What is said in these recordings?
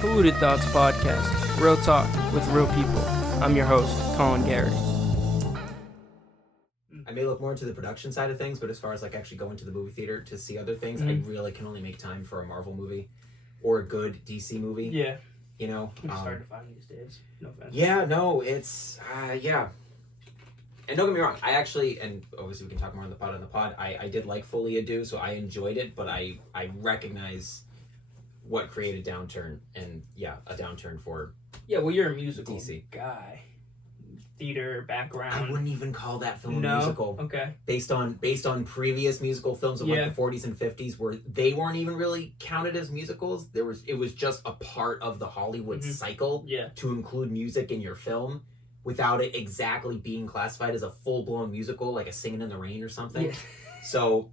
Polluted Thoughts Podcast, real talk with real people. I'm your host, Colin Garrett. I may look more into the production side of things, but as far as like actually going to the movie theater to see other things, I really can only make time for a Marvel movie or a good DC movie. Yeah. You know? It's hard to find these days. No offense. Yeah, no, it's, yeah. And don't get me wrong, I actually, and obviously we can talk more on the pod, I did like YoDaddyDoe, so I enjoyed it, but I recognize what created downturn, and yeah, a downturn for well, you're a musical DC guy. Theater background. I wouldn't even call that film a musical. Okay. Based on previous musical films of like the 40s and 50s, where they weren't even really counted as musicals. It was just a part of the Hollywood cycle to include music in your film without it exactly being classified as a full-blown musical, like a Singing in the Rain or something. So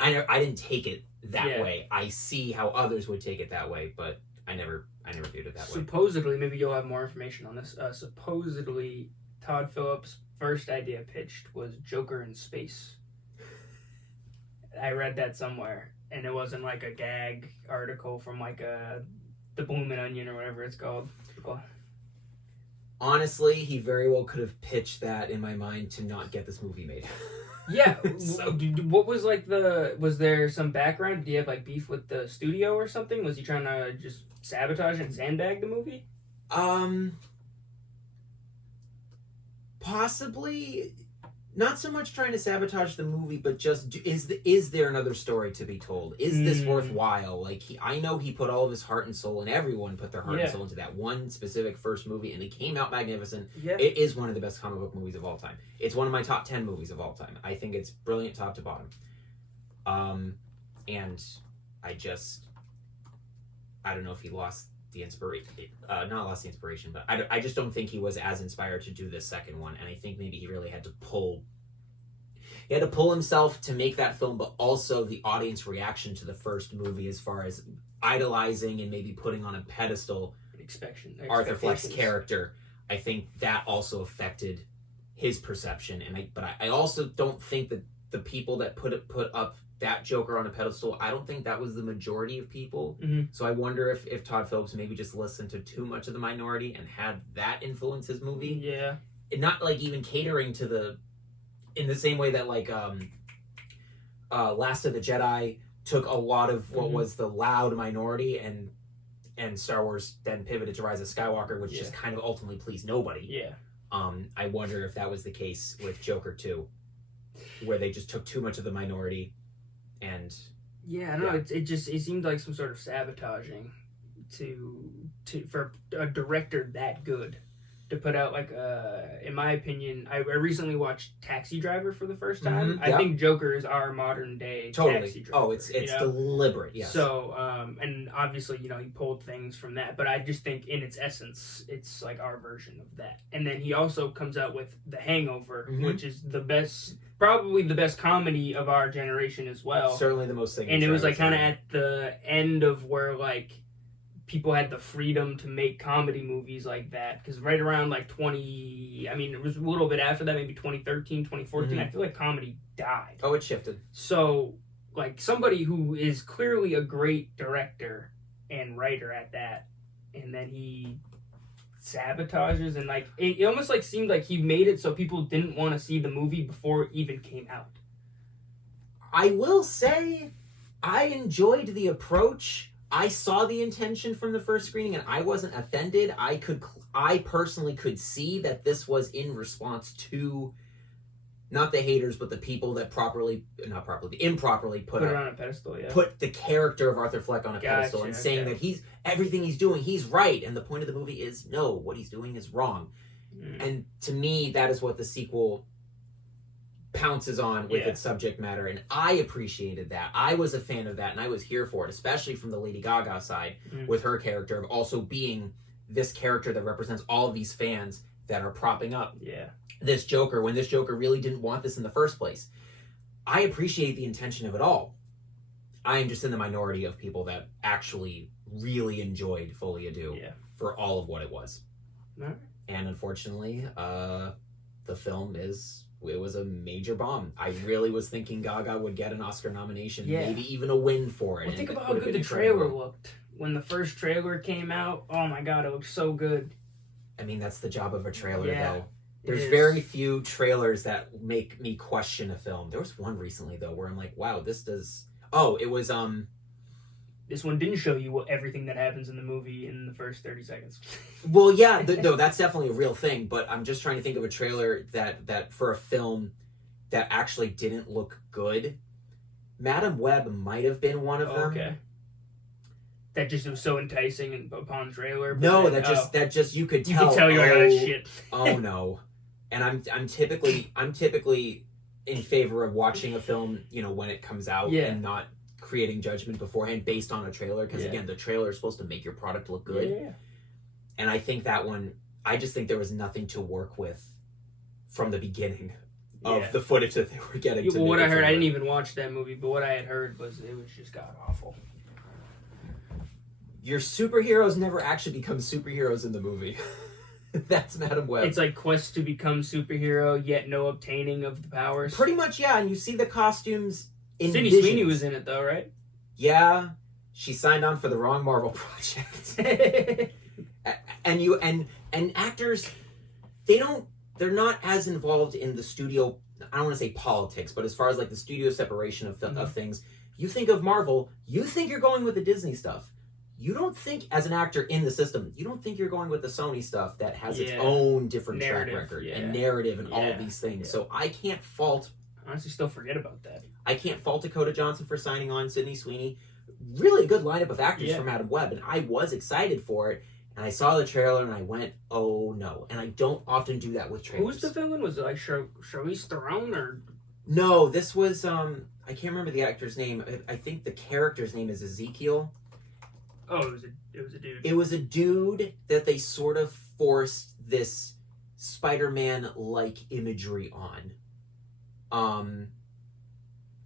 I didn't take it that way. I see how others would take it that way, but I never viewed it that way. Supposedly, maybe you'll have more information on this. Supposedly, Todd Phillips' first idea pitched was Joker in space. I read that somewhere, and it wasn't like a gag article from like the Bloomin' Onion or whatever it's called. Honestly, he very well could have pitched that in my mind to not get this movie made. Yeah. What was like was there some background? Did he have like beef with the studio or something? Was he trying to just sabotage and sandbag the movie? Possibly. Not so much trying to sabotage the movie, but just is there another story to be told? Is this worthwhile? Like I know he put all of his heart and soul, and everyone put their heart and soul into that one specific first movie, and it came out magnificent. Yeah. It is one of the best comic book movies of all time. It's one of my top 10 movies of all time. I think it's brilliant top to bottom. And I don't know if he lost the inspiration, not lost the inspiration, but I just don't think he was as inspired to do this second one, and I think maybe he really had to pull himself to make that film, but also the audience reaction to the first movie as far as idolizing and maybe putting on a pedestal Arthur Fleck's character. I think that also affected his perception, but I also don't think that the people that put up that Joker on a pedestal, I don't think that was the majority of people. So I wonder if Todd Phillips maybe just listened to too much of the minority and had that influence his movie. Yeah. And not like even catering to in the same way that like Last of the Jedi took a lot of what was the loud minority, and Star Wars then pivoted to Rise of Skywalker, which just kind of ultimately pleased nobody. Yeah. I wonder if that was the case with Joker 2, where they just took too much of the minority. And I don't know. It seemed like some sort of sabotaging for a director that good to put out like in my opinion. I recently watched Taxi Driver for the first time. I think Joker is our modern day Taxi Driver. Oh, it's deliberate. Yes. So and obviously he pulled things from that, but I just think in its essence it's like our version of that. And then he also comes out with The Hangover, which is probably the best comedy of our generation as well. Certainly the most signature. And it was like kind of at the end of where like people had the freedom to make comedy movies like that, because right around like it was a little bit after that, maybe 2013, 2014, I feel like comedy died. Oh, it shifted. So like somebody who is clearly a great director and writer at that, and then he sabotages, and like it almost like seemed like he made it so people didn't want to see the movie before it even came out. I will say I enjoyed the approach. I saw the intention from the first screening and I wasn't offended. I personally could see that this was in response to not the haters, but the people that improperly put it on a pedestal, put the character of Arthur Fleck on a pedestal and saying that everything he's doing, he's right. And the point of the movie is, no, what he's doing is wrong. And to me, that is what the sequel pounces on with its subject matter. And I appreciated that. I was a fan of that, and I was here for it, especially from the Lady Gaga side with her character of also being this character that represents all of these fans that are propping up this Joker when this Joker really didn't want this in the first place. I appreciate the intention of it all. I am just in the minority of people that actually really enjoyed YoDaddyDoe for all of what it was. And unfortunately, the film was a major bomb. I really was thinking Gaga would get an Oscar nomination, maybe even a win for it. Well, think about how good the trailer looked. when the first trailer came out, oh my god, it looked so good. I mean, that's the job of a trailer, Yeah, though. There's very few trailers that make me question a film. There was one recently, though, where I'm like, wow, this does... Oh, it was, This one didn't show you everything that happens in the movie in the first 30 seconds. Well, yeah, no, that's definitely a real thing, but I'm just trying to think of a trailer that for a film that actually didn't look good. Madam Web might have been one of them. Okay. That just was so enticing upon trailer. No, that just you could tell. You could tell you're like, oh shit. Oh no. And I'm typically in favor of watching a film, when it comes out and not creating judgment beforehand based on a trailer, because again, the trailer is supposed to make your product look good. Yeah. And I think that one, I just think there was nothing to work with from the beginning of the footage that they were getting. Well, what I heard, I didn't even watch that movie, but what I had heard was it was just god awful. Your superheroes never actually become superheroes in the movie. That's Madam Web. It's like quest to become superhero, yet no obtaining of the powers. Pretty much, yeah. And you see the costumes in Sydney visions. Sweeney was in it, though, right? Yeah, she signed on for the wrong Marvel project. and actors, they're not as involved in the studio. I don't want to say politics, but as far as like the studio separation of things, you think of Marvel, you think you're going with the Disney stuff. You don't think, as an actor in the system, you don't think you're going with the Sony stuff that has its own different narrative, track record and narrative and all of these things. So I can't fault... Honestly, still forget about that. I can't fault Dakota Johnson for signing on, Sydney Sweeney. Really a good lineup of actors for Madam Web, and I was excited for it. And I saw the trailer and I went, oh no. And I don't often do that with trailers. Who's the villain? Was it like Charlize Theron or... No, this was, I can't remember the actor's name. I think the character's name is Ezekiel. Oh, it was a dude. It was a dude that they sort of forced this Spider-Man-like imagery on.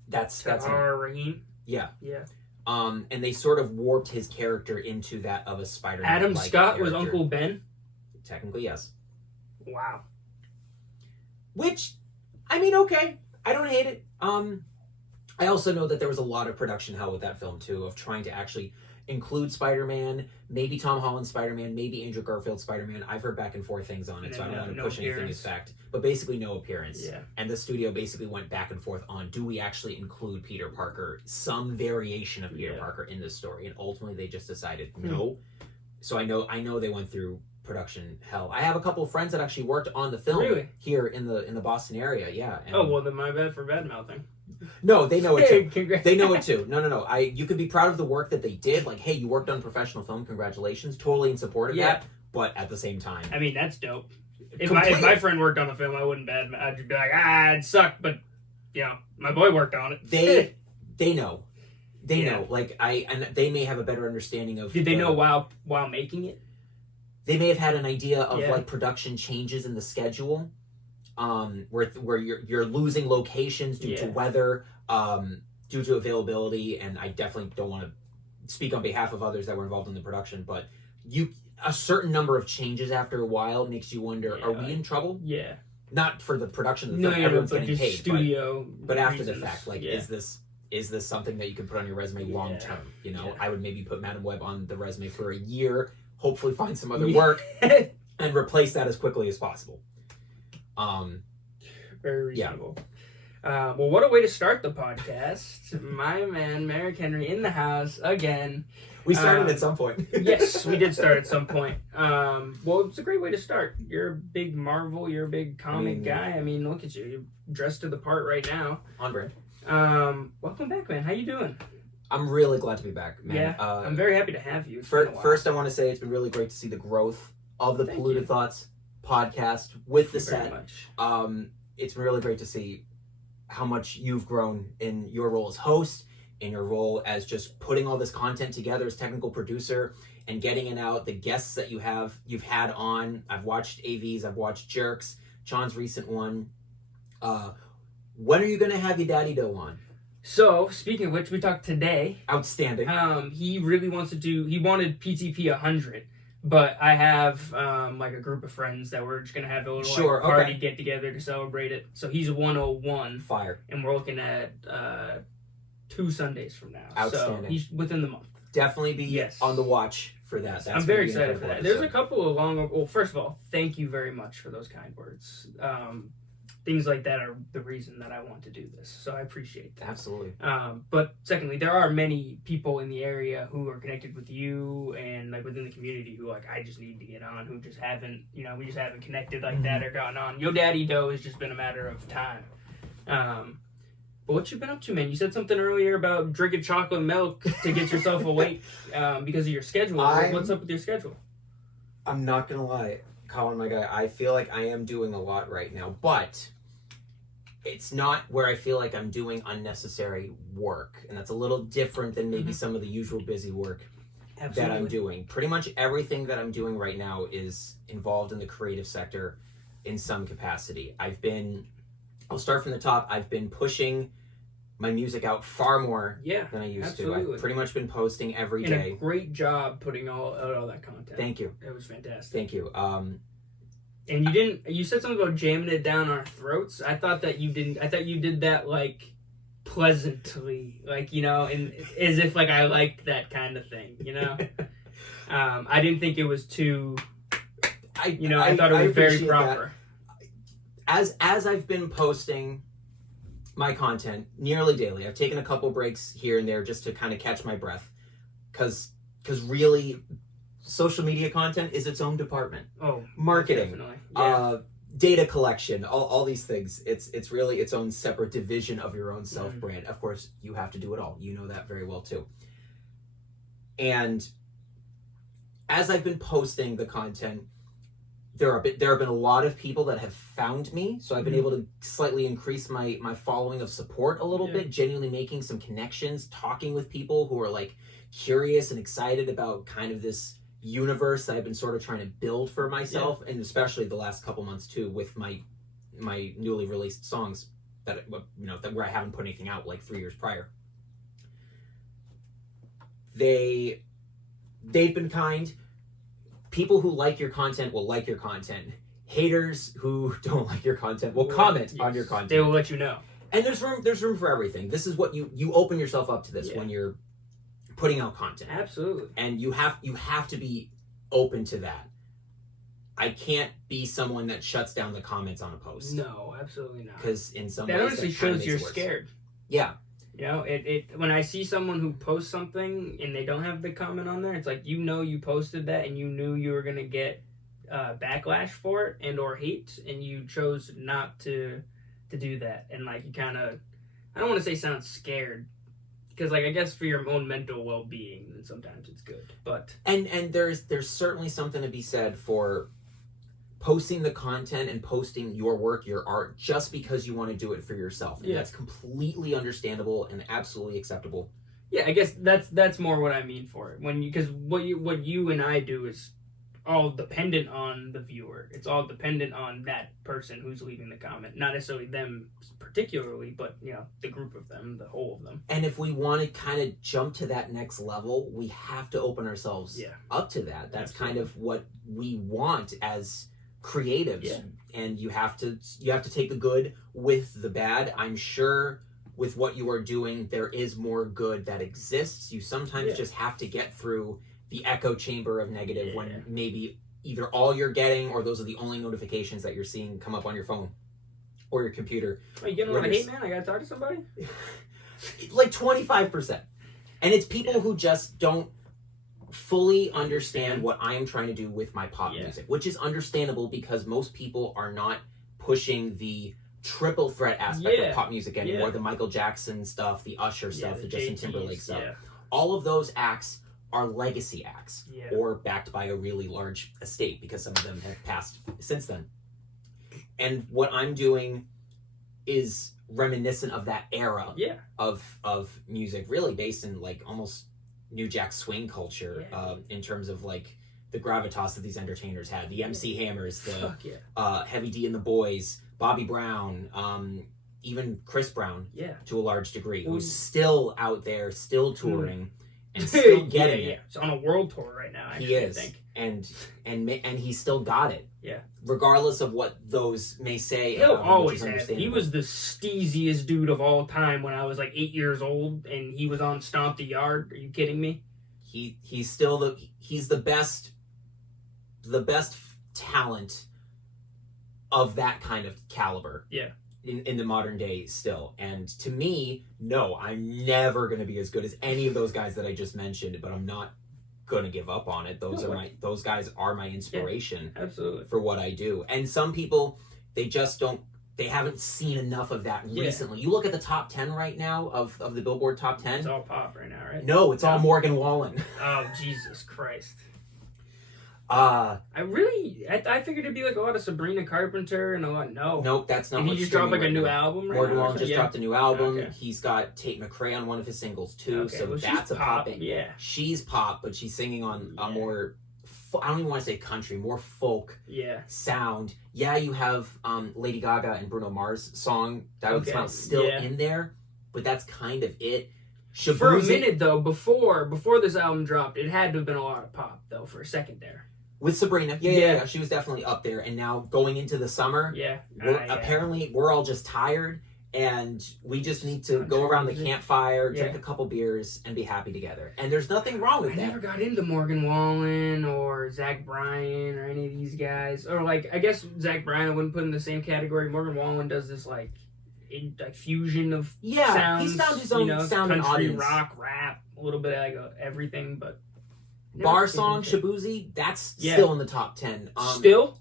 That's Rahim? Yeah. Yeah. And they sort of warped his character into that of a Spider-Man. Adam Scott character. Was Uncle Ben? Technically, yes. Wow. Which, I mean, okay. I don't hate it. I also know that there was a lot of production hell with that film, too, of trying to actually include Spider-Man, maybe Tom Holland's Spider-Man, maybe Andrew Garfield's Spider-Man. I've heard back and forth things on it, so I don't want to push anything as fact. But basically no appearance. Yeah. And the studio basically went back and forth on, do we actually include Peter Parker, some variation of Peter Parker in this story? And ultimately they just decided no. So I know they went through production hell. I have a couple of friends that actually worked on the film here in the Boston area, yeah. And, well, then my bad for bad-mouthing. No, they know it too. They know it too. No. You could be proud of the work that they did. Like, hey, you worked on professional film. Congratulations. Totally in support of that. But at the same time, I mean, that's dope. If my friend worked on a film, I wouldn't I'd be like, it sucked. But my boy worked on it. They know. They know. Like and they may have a better understanding of. Did they know while making it? They may have had an idea of like production changes in the schedule. Where you're losing locations due to weather, due to availability, and I definitely don't want to speak on behalf of others that were involved in the production, but a certain number of changes after a while makes you wonder, are we in trouble? Yeah. Not for the production of the film, everyone's getting paid, studio but after the fact, like, is this something that you can put on your resume long term? I would maybe put Madam Web on the resume for a year, hopefully find some other work, and replace that as quickly as possible. Very reasonable. Well, what a way to start the podcast. My man, Merrick Henry, in the house again. We started at some point. Yes, we did start at some point. Well, it's a great way to start. You're a big Marvel, you're a big comic guy. I mean, look at you. You're dressed to the part right now. On brand. Welcome back, man. How you doing? I'm really glad to be back, man. Yeah, I'm very happy to have you. First, I want to say it's been really great to see the growth of the Polluted Thoughts podcast with the set. It's been really great to see how much you've grown in your role as host, in your role as just putting all this content together as technical producer and getting it out. The guests that you've had on. I've watched AVs, I've watched Jerks, John's recent one. When are you going to have YoDaddyDoe on? So, speaking of which, we talked today. Outstanding. He really wants to he wanted PTP 100. But I have like a group of friends that we're just gonna have a little party get together to celebrate it. So he's 101. Fire. And we're looking at 2 Sundays from now. Outstanding. So he's within the month. definitely be on the watch for that. I'm very excited for that. There's a couple of well, first of all, thank you very much for those kind words. Things like that are the reason that I want to do this, so I appreciate that. Absolutely. But secondly, there are many people in the area who are connected with you and like within the community who like I just need to get on, who just haven't, we just haven't connected like that or gotten on. YoDaddyDoe has just been a matter of time. But what you been up to, man? You said something earlier about drinking chocolate milk to get yourself awake because of your schedule. What's up with your schedule? I'm not gonna lie, Colin, my guy. I feel like I am doing a lot right now, but it's not where I feel like I'm doing unnecessary work, and that's a little different than maybe some of the usual busy work that I'm doing. Pretty much everything that I'm doing right now is involved in the creative sector in some capacity. I'll start from the top. I've been pushing my music out far more than I used to. I've pretty much been posting every day. And a great job putting out all that content. Thank you. It was fantastic. Thank you. And you said something about jamming it down our throats. I thought that you didn't. I thought you did that like pleasantly, like, and as if like I liked that kind of thing, I didn't think it was too, I thought it was very proper. That. As I've been posting my content nearly daily, I've taken a couple breaks here and there just to kind of catch my breath, because really, social media content is its own department. Oh, marketing, definitely. Data collection, all these things. It's really its own separate division of your own self brand. Of course, you have to do it all. You know that very well too. And as I've been posting the content, there have been a lot of people that have found me, so I've been able to slightly increase my following of support a little bit, genuinely making some connections, talking with people who are like curious and excited about kind of this universe that I've been sort of trying to build for myself, and especially the last couple months too with my newly released songs that where I haven't put anything out like 3 years prior. They've been kind. People who like your content will like your content. Haters who don't like your content will comment on your content. They will let you know. And there's room for everything. This is what you open yourself up to this when you're putting out content. Absolutely. And you have to be open to that. I can't be someone that shuts down the comments on a post. No, absolutely not. Because in some ways that honestly shows you're scared. Yeah. It when I see someone who posts something and they don't have the comment on there, it's like, you posted that and you knew you were gonna get backlash for it and or hate, and you chose not to do that. And like you kind of, I don't want to say sound scared, because like I guess for your own mental well-being, then sometimes it's good. But and there's certainly something to be said for posting the content and posting your work, your art, just because you want to do it for yourself. And that's completely understandable and absolutely acceptable. Yeah, I guess that's more what I mean for it. Because what you and I do is all dependent on the viewer. It's all dependent on that person who's leaving the comment. Not necessarily them particularly, but the group of them, the whole of them. And if we want to kind of jump to that next level, we have to open ourselves up to that. That's kind of what we want as creatives, and you have to take the good with the bad. I'm sure with what you are doing, there is more good that exists. You sometimes just have to get through the echo chamber of negative when maybe either all you're getting or those are the only notifications that you're seeing come up on your phone or your computer. Are you getting a lot of hate, man? I gotta talk to somebody. Like 25%, and it's people who just don't fully understand what I am trying to do with my pop music, which is understandable because most people are not pushing the triple threat aspect of pop music anymore. The Michael Jackson stuff, the Usher stuff, the Justin Timberlake stuff. All of those acts are legacy acts or backed by a really large estate, because some of them have passed since then. And what I'm doing is reminiscent of that era of music, really based in like almost New Jack Swing culture, in terms of like the gravitas that these entertainers had. The MC Hammers, the Heavy D and the Boys, Bobby Brown, even Chris Brown to a large degree, who's still out there, still touring, and still getting it. He's on a world tour right now, actually, he is. I think. And he still got it. Yeah. Regardless of what those may say. He'll always have it. He was the steeziest dude of all time when I was like 8 years old, and he was on Stomp the Yard. Are you kidding me? He's still the best talent of that kind of caliber. Yeah. In the modern day still. And to me, no, I'm never going to be as good as any of those guys that I just mentioned, but I'm not going to give up on it. Those guys are my inspiration. Yeah, absolutely. For what I do. And some people, they haven't seen enough of that recently. You look at the top 10 right now of the Billboard top 10. It's all pop right now, right? No, it's all Morgan Wallen. Oh, Jesus Christ. I figured it'd be like a lot of Sabrina Carpenter and a lot. Nope, that's not. Did he just drop like a new album? Morgan Wallen just dropped a new album. Okay. He's got Tate McRae on one of his singles too, so that's a pop. Yeah, she's pop, but she's singing on a more. I don't even want to say country, more folk. Sound. Yeah, you have Lady Gaga and Bruno Mars song that would sound still in there, but that's kind of it. Shabuzi, for a minute though, before this album dropped, it had to have been a lot of pop though. For a second there. With Sabrina, yeah, she was definitely up there. And now going into the summer, apparently we're all just tired, and we just need to go around the campfire, drink a couple beers, and be happy together. And there's nothing wrong with that. I never got into Morgan Wallen or Zach Bryan or any of these guys. Or like, I guess Zach Bryan I wouldn't put in the same category. Morgan Wallen does this like fusion of sounds. He's found his own sound and country, audience. Rock, rap, a little bit of like everything, but. Bar song, Shabuzi, that's still in the top 10.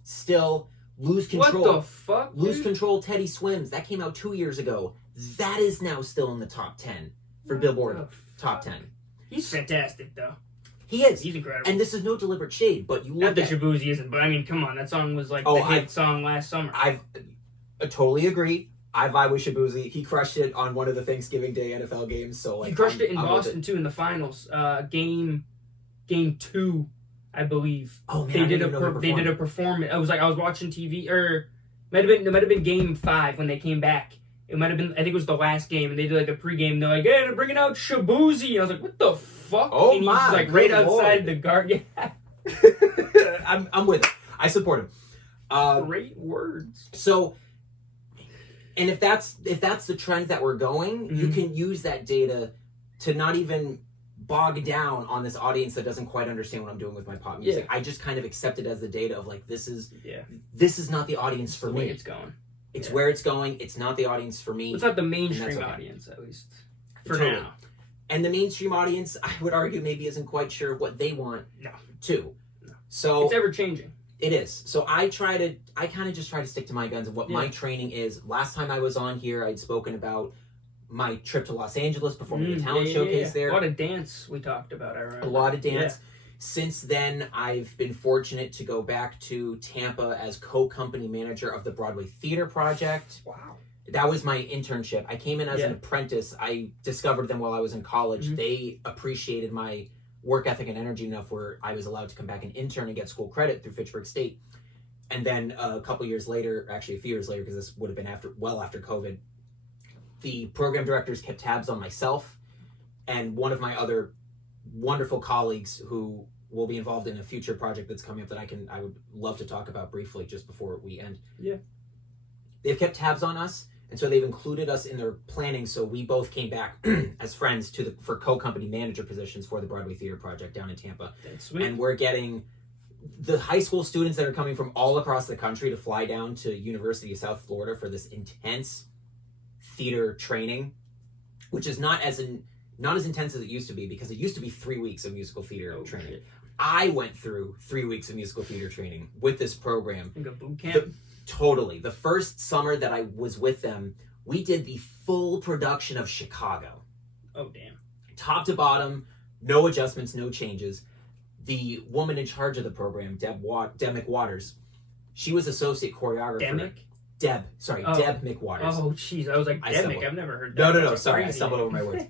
Still, Lose Control. What the fuck? Lose Control, Teddy Swims. That came out 2 years ago. That is now still in the top 10 for Billboard top 10. He's fantastic, though. He is. He's incredible. And this is no deliberate shade, but you look Not that Shabuzi isn't, but I mean, come on. That song was like the hit song last summer. I totally agree. I vibe with Shabuzi. He crushed it on one of the Thanksgiving Day NFL games. So like, he crushed it in Boston, too, in the finals. Game 2, I believe. Oh man, they did a performance. I was watching TV, or it might have been Game 5 when they came back. It might have been, I think it was the last game, and they did like a pregame. They're like, "Hey, they're bringing out Shabuzi." And I was like, "What the fuck?" Oh and he's my, like right outside the guard. Yeah, I'm with it. I support him. Great words. So, and if that's the trend that we're going, you can use that data to not even bog down on this audience that doesn't quite understand what I'm doing with my pop music. I just kind of accept it as the data of like, this is not the audience for me. It's going. It's where it's going. It's not the audience for me. It's not the mainstream audience, at least for now. And the mainstream audience, I would argue, maybe isn't quite sure what they want too. No. So it's ever changing. It is. So I kind of just try to stick to my guns of what my training is. Last time I was on here, I'd spoken about my trip to Los Angeles, performing the talent showcase there. A lot of dance we talked about, I remember. A lot of dance. Yeah. Since then, I've been fortunate to go back to Tampa as co-company manager of the Broadway Theater Project. Wow. That was my internship. I came in as an apprentice. I discovered them while I was in college. They appreciated my work ethic and energy enough where I was allowed to come back and intern and get school credit through Fitchburg State. And then a couple years later, actually a few years later, because this would have been after COVID, the program directors kept tabs on myself and one of my other wonderful colleagues who will be involved in a future project that's coming up that I would love to talk about briefly just before we end. Yeah. They've kept tabs on us, and so they've included us in their planning, so we both came back as friends for co-company manager positions for the Broadway Theater Project down in Tampa. That's sweet. And we're getting the high school students that are coming from all across the country to fly down to University of South Florida for this intense theater training, which is not as intense as it used to be, because it used to be 3 weeks of musical theater training. Shit. I went through 3 weeks of musical theater training with this program. Like a boot camp? Totally. The first summer that I was with them, we did the full production of Chicago. Oh, damn. Top to bottom, no adjustments, no changes. The woman in charge of the program, Deb McWaters, she was associate choreographer. Deb McWaters. Oh, jeez. I was like, Deb I've never heard that. No. Sorry, I stumbled over my words.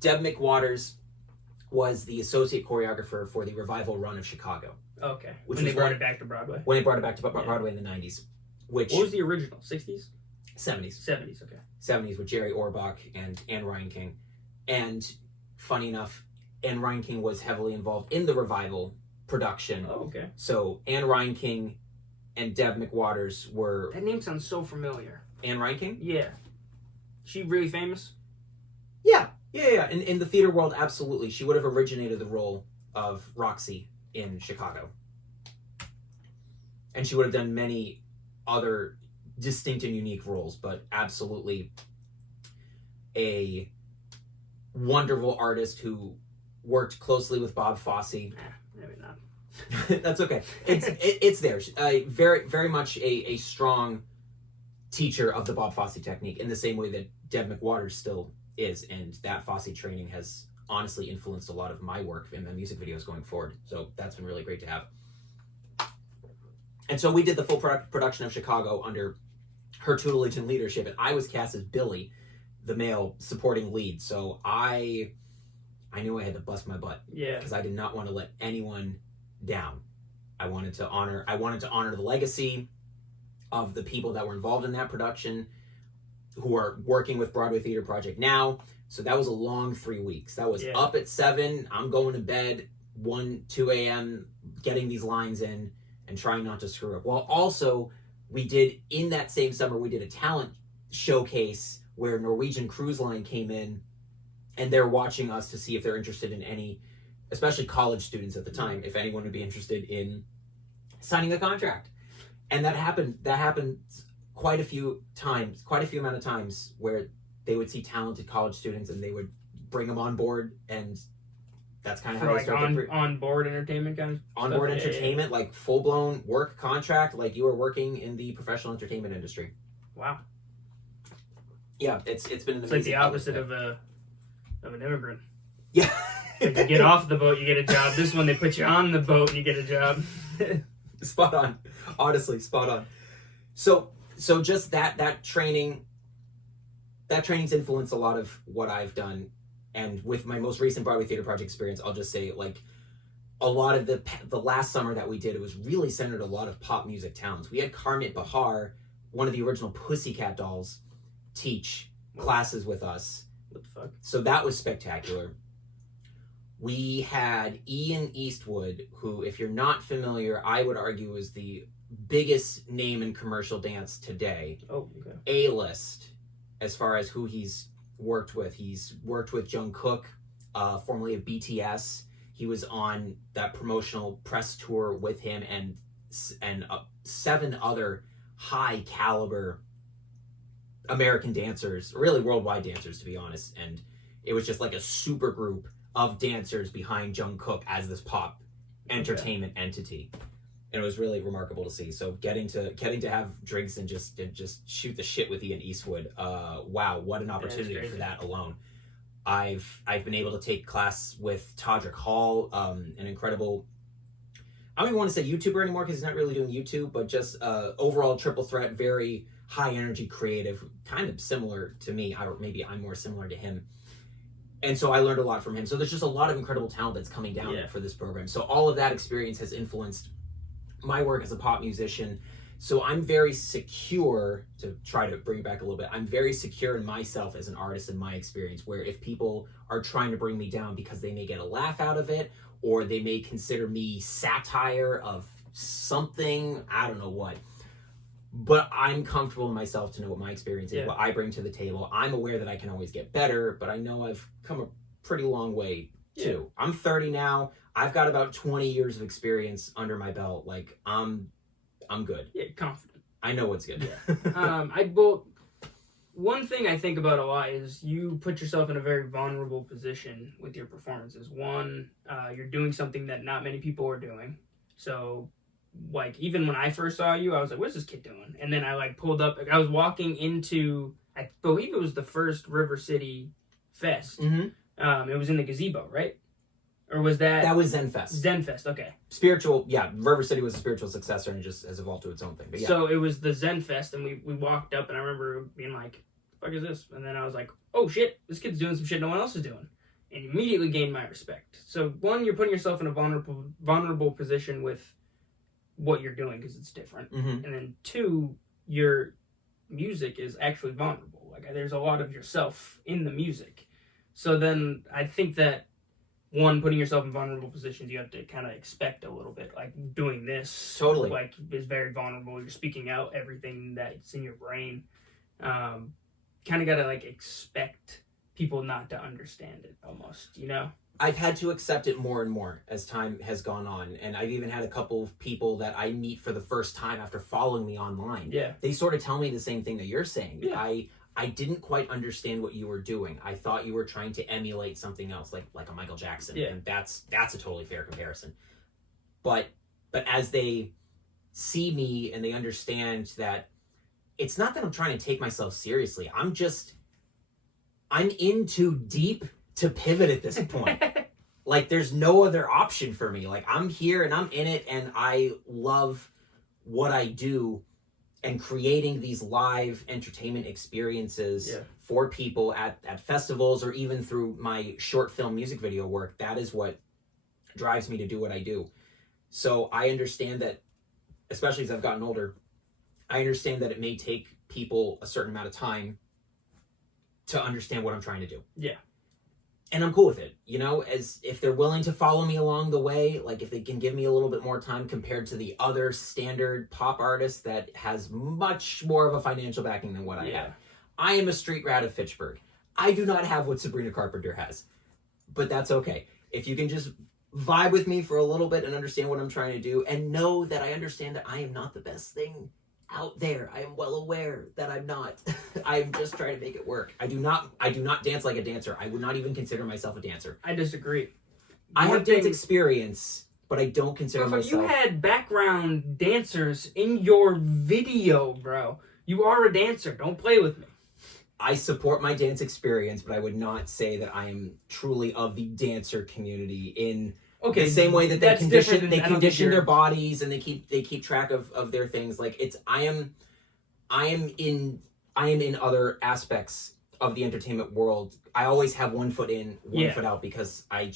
Deb McWaters was the associate choreographer for the revival run of Chicago. Okay. When they brought it back to Broadway? When they brought it back to Broadway in the 90s. What was the original? 60s? 70s. 70s, okay. 70s with Jerry Orbach and Anne Ryan King. And funny enough, Anne Ryan King was heavily involved in the revival production. Oh, okay. So Anne Ryan King and Deb McWaters were... That name sounds so familiar. Anne Ryan King? Yeah. She really famous? Yeah. Yeah. In the theater world, absolutely. She would have originated the role of Roxy in Chicago. And she would have done many other distinct and unique roles, but absolutely a wonderful artist who worked closely with Bob Fosse. Maybe not. That's okay. It's there. Very, very much a strong teacher of the Bob Fosse technique in the same way that Deb McWaters still is, and that Fosse training has honestly influenced a lot of my work in the music videos going forward. So that's been really great to have. And so we did the full production of Chicago under her tutelage and leadership, and I was cast as Billy, the male supporting lead. So I knew I had to bust my butt. Yeah. Because I did not want to let anyone down. I wanted to honor the legacy of the people that were involved in that production, who are working with Broadway Theater Project now. So that was a long 3 weeks. That was up at 7. I'm going to bed 1, 2 a.m. getting these lines in and trying not to screw up. Well, also, in that same summer, we did a talent showcase where Norwegian Cruise Line came in, and they're watching us to see if they're interested in any, especially college students at the time, if anyone would be interested in signing a contract. And that happened quite a few amount of times where they would see talented college students and they would bring them on board, and that's kind of how they started. On-board entertainment kind of on-board entertainment, like full-blown work contract, like you are working in the professional entertainment industry. Wow. Yeah, it's been an amazing. It's like the opposite of an immigrant. Yeah. Like you get off the boat, you get a job. This one, they put you on the boat and you get a job. Spot on. Honestly, spot on. So just that training's influenced a lot of what I've done. And with my most recent Broadway Theater Project experience, I'll just say, like, a lot of the last summer that we did, it was really centered a lot of pop music talents. We had Karmit Bahar, one of the original Pussycat Dolls, teach classes with us. What the fuck? So that was spectacular. We had Ian Eastwood, who, if you're not familiar, I would argue is the biggest name in commercial dance today. Oh, okay. A-list, as far as who he's worked with. He's worked with Jungkook, formerly of BTS. He was on that promotional press tour with him and 7 other high caliber American dancers, really worldwide dancers, to be honest. And it was just like a super group of dancers behind Jungkook as this pop entertainment entity. And it was really remarkable to see. So getting to have drinks and just shoot the shit with Ian Eastwood, wow, what an opportunity for that alone. I've been able to take class with Todrick Hall, an incredible, I don't even want to say YouTuber anymore because he's not really doing YouTube, but just overall triple threat, very high energy creative, kind of similar to me, or maybe I'm more similar to him. And so I learned a lot from him. So there's just a lot of incredible talent that's coming down for this program. So all of that experience has influenced my work as a pop musician. So I'm very secure, to try to bring it back a little bit, I'm very secure in myself as an artist in my experience, where if people are trying to bring me down because they may get a laugh out of it, or they may consider me satire of something, I don't know what, but I'm comfortable in myself to know what my experience is, what I bring to the table. I'm aware that I can always get better, but I know I've come a pretty long way too. I'm 30 now. I've got about 20 years of experience under my belt. Like, I'm good. Yeah, confident. I know what's good. Yeah. One thing I think about a lot is you put yourself in a very vulnerable position with your performances. One, you're doing something that not many people are doing. So, like, even when I first saw you, I was like, what's this kid doing? And then I, like, pulled up. Like, I was walking into, I believe it was the first River City Fest. Mm-hmm. It was in the gazebo, right? Or was that... That was Zenfest. Zenfest, okay. Spiritual, yeah. River City was a spiritual successor and just has evolved to its own thing. But yeah. So it was the Zenfest, and we walked up, and I remember being like, the fuck is this? And then I was like, oh shit, this kid's doing some shit no one else is doing. And immediately gained my respect. So one, you're putting yourself in a vulnerable position with what you're doing because it's different. Mm-hmm. And then two, your music is actually vulnerable. Like, there's a lot of yourself in the music. So then I think that, one, putting yourself in vulnerable positions, you have to kind of expect a little bit. Like, doing this, totally, like, is very vulnerable. You're speaking out everything that's in your brain. Kind of got to, like, expect people not to understand it almost, you know? I've had to accept it more and more as time has gone on. And I've even had a couple of people that I meet for the first time after following me online. Yeah. They sort of tell me the same thing that you're saying. Yeah. I didn't quite understand what you were doing. I thought you were trying to emulate something else, like a Michael Jackson. Yeah. And that's a totally fair comparison. But as they see me and they understand that it's not that I'm trying to take myself seriously. I'm in too deep to pivot at this point. Like, there's no other option for me. Like, I'm here and I'm in it, and I love what I do, and creating these live entertainment experiences for people at festivals, or even through my short film music video work. That is what drives me to do what I do. So I understand that, especially as I've gotten older, I understand that it may take people a certain amount of time to understand what I'm trying to do. Yeah. And I'm cool with it, you know, as if they're willing to follow me along the way, like if they can give me a little bit more time compared to the other standard pop artist that has much more of a financial backing than what I have. I am a street rat of Fitchburg. I do not have what Sabrina Carpenter has, but that's okay. If you can just vibe with me for a little bit and understand what I'm trying to do, and know that I understand that I am not the best thing out there. I am well aware that I'm not. I'm just trying to make it work. I do not dance like a dancer. I would not even consider myself a dancer. I disagree. I have dance experience, but I don't consider myself. You had background dancers in your video, bro. You are a dancer. Don't play with me. I support my dance experience, but I would not say that I am truly of the dancer community in the same way that they condition their bodies and they keep track of their things. Like, it's I am in other aspects of the entertainment world. I always have one foot in, one foot out, because I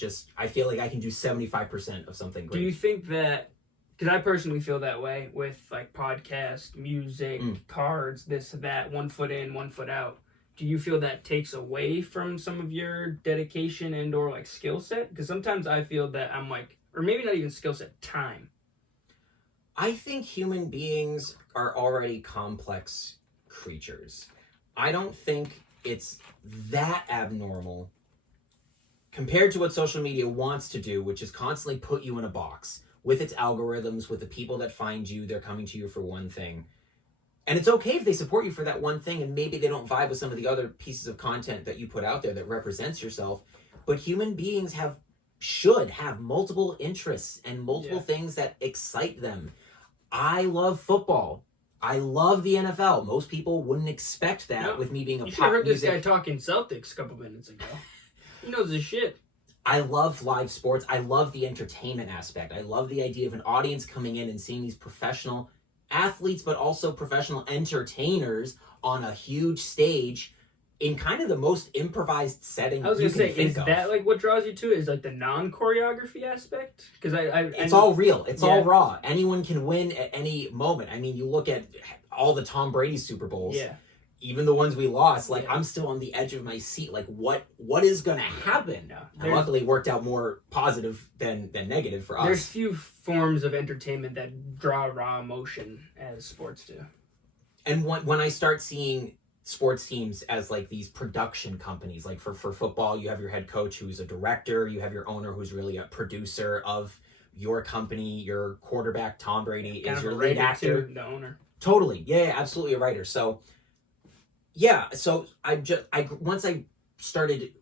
feel like I can do 75% of something great. Do you think that, because I personally feel that way with like podcast, music, cards, this, that, one foot in, one foot out. Do you feel that takes away from some of your dedication and or like skill set? Because sometimes I feel that I'm like, or maybe not even skill set, time. I think human beings are already complex creatures. I don't think it's that abnormal compared to what social media wants to do, which is constantly put you in a box with its algorithms, with the people that find you. They're coming to you for one thing. And it's okay if they support you for that one thing, and maybe they don't vibe with some of the other pieces of content that you put out there that represents yourself. But human beings should have multiple interests and multiple things that excite them. I love football. I love the NFL. Most people wouldn't expect that with me being a pop music. You heard this guy talking Celtics a couple minutes ago. He knows his shit. I love live sports. I love the entertainment aspect. I love the idea of an audience coming in and seeing these professional athletes, but also professional entertainers on a huge stage in kind of the most improvised setting. I was gonna say, is that like what draws you to it? Is like the non-choreography aspect? Because it's all real. It's all raw. Anyone can win at any moment. I mean, you look at all the Tom Brady Super Bowls. Yeah. Even the ones we lost, like I'm still on the edge of my seat. Like, what is going to happen? And luckily, it worked out more positive than negative for us. There's few forms of entertainment that draw raw emotion as sports do. And when I start seeing sports teams as like these production companies, like for football, you have your head coach who's a director, you have your owner who's really a producer of your company, your quarterback Tom Brady is your lead actor, the owner. Totally, yeah, absolutely a writer. So. Yeah, so once I started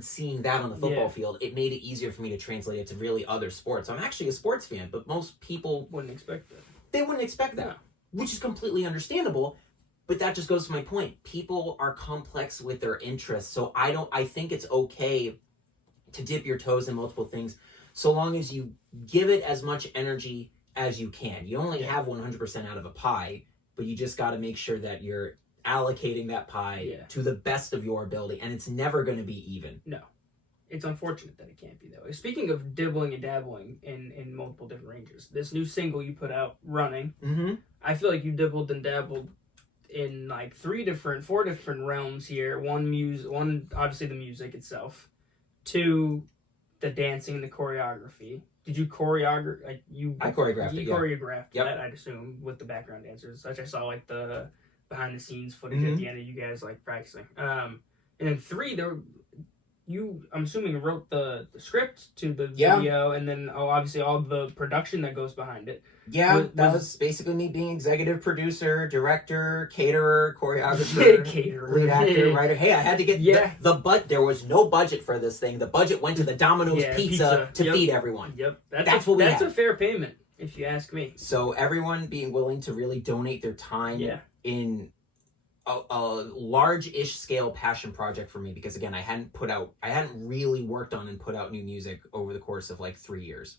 seeing that on the football field, it made it easier for me to translate it to really other sports. I'm actually a sports fan, but most people wouldn't expect that. They wouldn't expect that, which is completely understandable. But that just goes to my point. People are complex with their interests, so I think it's okay to dip your toes in multiple things, so long as you give it as much energy as you can. You only have 100% out of a pie, but you just got to make sure that you're allocating that pie to the best of your ability, and it's never going to be even. No. It's unfortunate that it can't be that way. Speaking of dibbling and dabbling in multiple different ranges, this new single you put out, Running, I feel like you dibbled and dabbled in like 4 different realms here. One, obviously the music itself. 2, the dancing and the choreography. Did you choreograph? I choreographed it. You choreographed that, I'd assume, with the background dancers. Which I saw like the behind the scenes footage at the end of you guys like practicing. And then 3, I'm assuming, wrote the script to the video, and then obviously all the production that goes behind it. Yeah, that was basically me being executive producer, director, caterer, choreographer, caterer, lead actor, writer. Hey, I had to get there was no budget for this thing. The budget went to the Domino's pizza to feed everyone. Yep, that's what we had. That's a fair payment, if you ask me. So everyone being willing to really donate their time in a large-ish scale passion project for me, because again, I hadn't really worked on and put out new music over the course of like 3 years.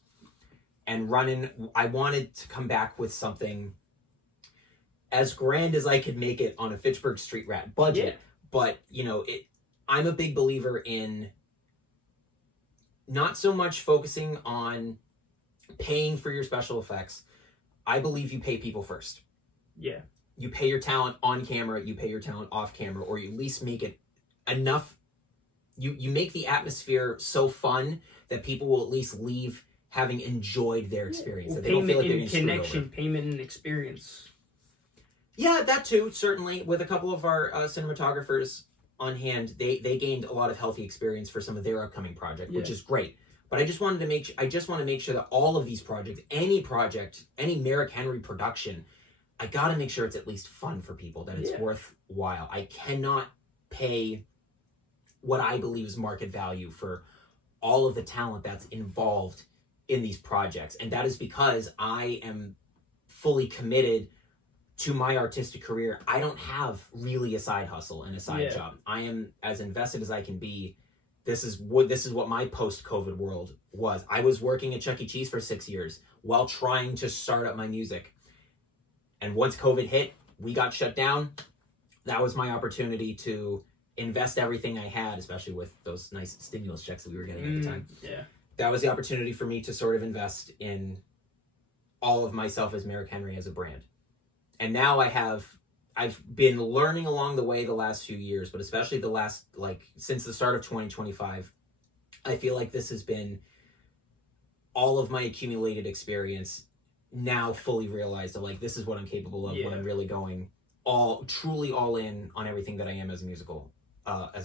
And Runnin, I wanted to come back with something as grand as I could make it on a Fitchburg Street Rat budget. But, I'm a big believer in not so much focusing on paying for your special effects. I believe you pay people first. Yeah. You pay your talent on camera, you pay your talent off camera, or you at least make it enough. You make the atmosphere so fun that people will at least leave having enjoyed their experience. That they don't feel like they're being screwed over. Payment and experience. Yeah, that too, certainly. With a couple of our cinematographers on hand, they gained a lot of healthy experience for some of their upcoming project, which is great. But I just want to make sure that all of these projects, any Merrick Henry production, I got to make sure it's at least fun for people, that it's worthwhile. I cannot pay what I believe is market value for all of the talent that's involved in these projects. And that is because I am fully committed to my artistic career. I don't have really a side hustle and a side job. I am as invested as I can be. This is what my post-COVID world was. I was working at Chuck E. Cheese for 6 years while trying to start up my music. And once COVID hit, we got shut down. That was my opportunity to invest everything I had, especially with those nice stimulus checks that we were getting at the time. Yeah. That was the opportunity for me to sort of invest in all of myself as Merrick Henry as a brand. And now I've been learning along the way the last few years, but especially the last, since the start of 2025, I feel like this has been all of my accumulated experience now fully realized that this is what I'm capable of when I'm really going truly all in on everything that I am as a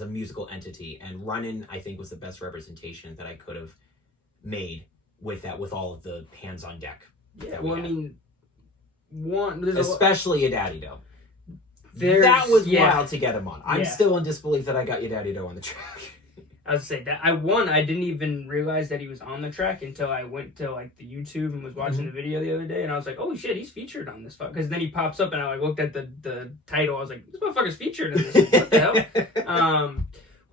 musical entity. And Runnin, I think, was the best representation that I could have made with all of the hands on deck. Yeah, well, I mean, especially YoDaddyDoe. That was wild to get him on. I'm still in disbelief that I got YoDaddyDoe on the track. I was saying that I didn't even realize that he was on the track until I went to the YouTube and was watching the video the other day, and I was like, "Oh shit, he's featured on this fuck." Because then he pops up and I looked at the title. I was like, "This motherfucker's featured in this. What the hell?"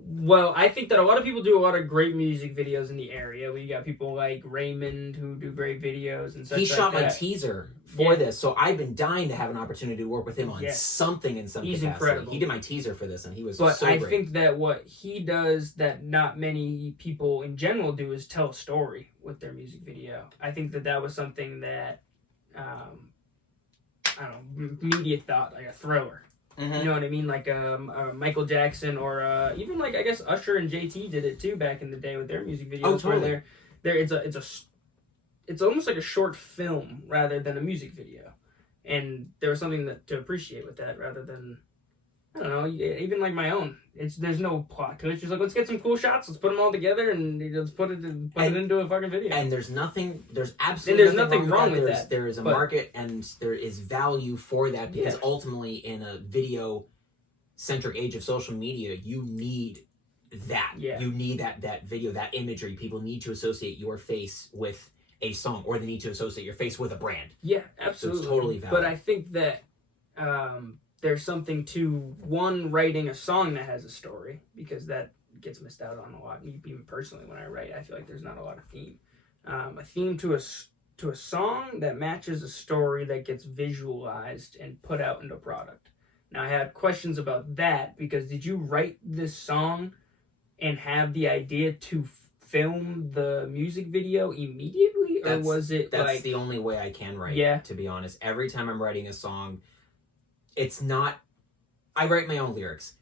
Well, I think that a lot of people do a lot of great music videos in the area. We got people like Raymond who do great videos and such. He shot my teaser for this, so I've been dying to have an opportunity to work with him on something in some capacity. He's incredible. He did my teaser for this, and he was so great. But I think that what he does that not many people in general do is tell a story with their music video. I think that was something that, media thought, like a thriller. Mm-hmm. You know what I mean? Like Michael Jackson or even I guess Usher and JT did it too back in the day with their music videos. Oh, totally. Where it's almost like a short film rather than a music video, and there was something to appreciate with that rather than, I don't know, even like my own. There's no plot to it. It's just let's get some cool shots, let's put them all together, and let's put it into a fucking video. And there's absolutely nothing wrong with that. There is a market and there is value for that, because ultimately in a video-centric age of social media, you need that. Yeah. You need that video, that imagery. People need to associate your face with a song, or they need to associate your face with a brand. Yeah, absolutely. So it's totally valid. But I think that there's something to writing a song that has a story, because that gets missed out on a lot. Even personally, when I write, I feel like there's not a lot of theme. A theme to a song that matches a story that gets visualized and put out into product. Now, I had questions about that, because did you write this song and have the idea to film the music video immediately, or was it that's the only way I can write, to be honest. Every time I'm writing a song, it's not, I write my own lyrics,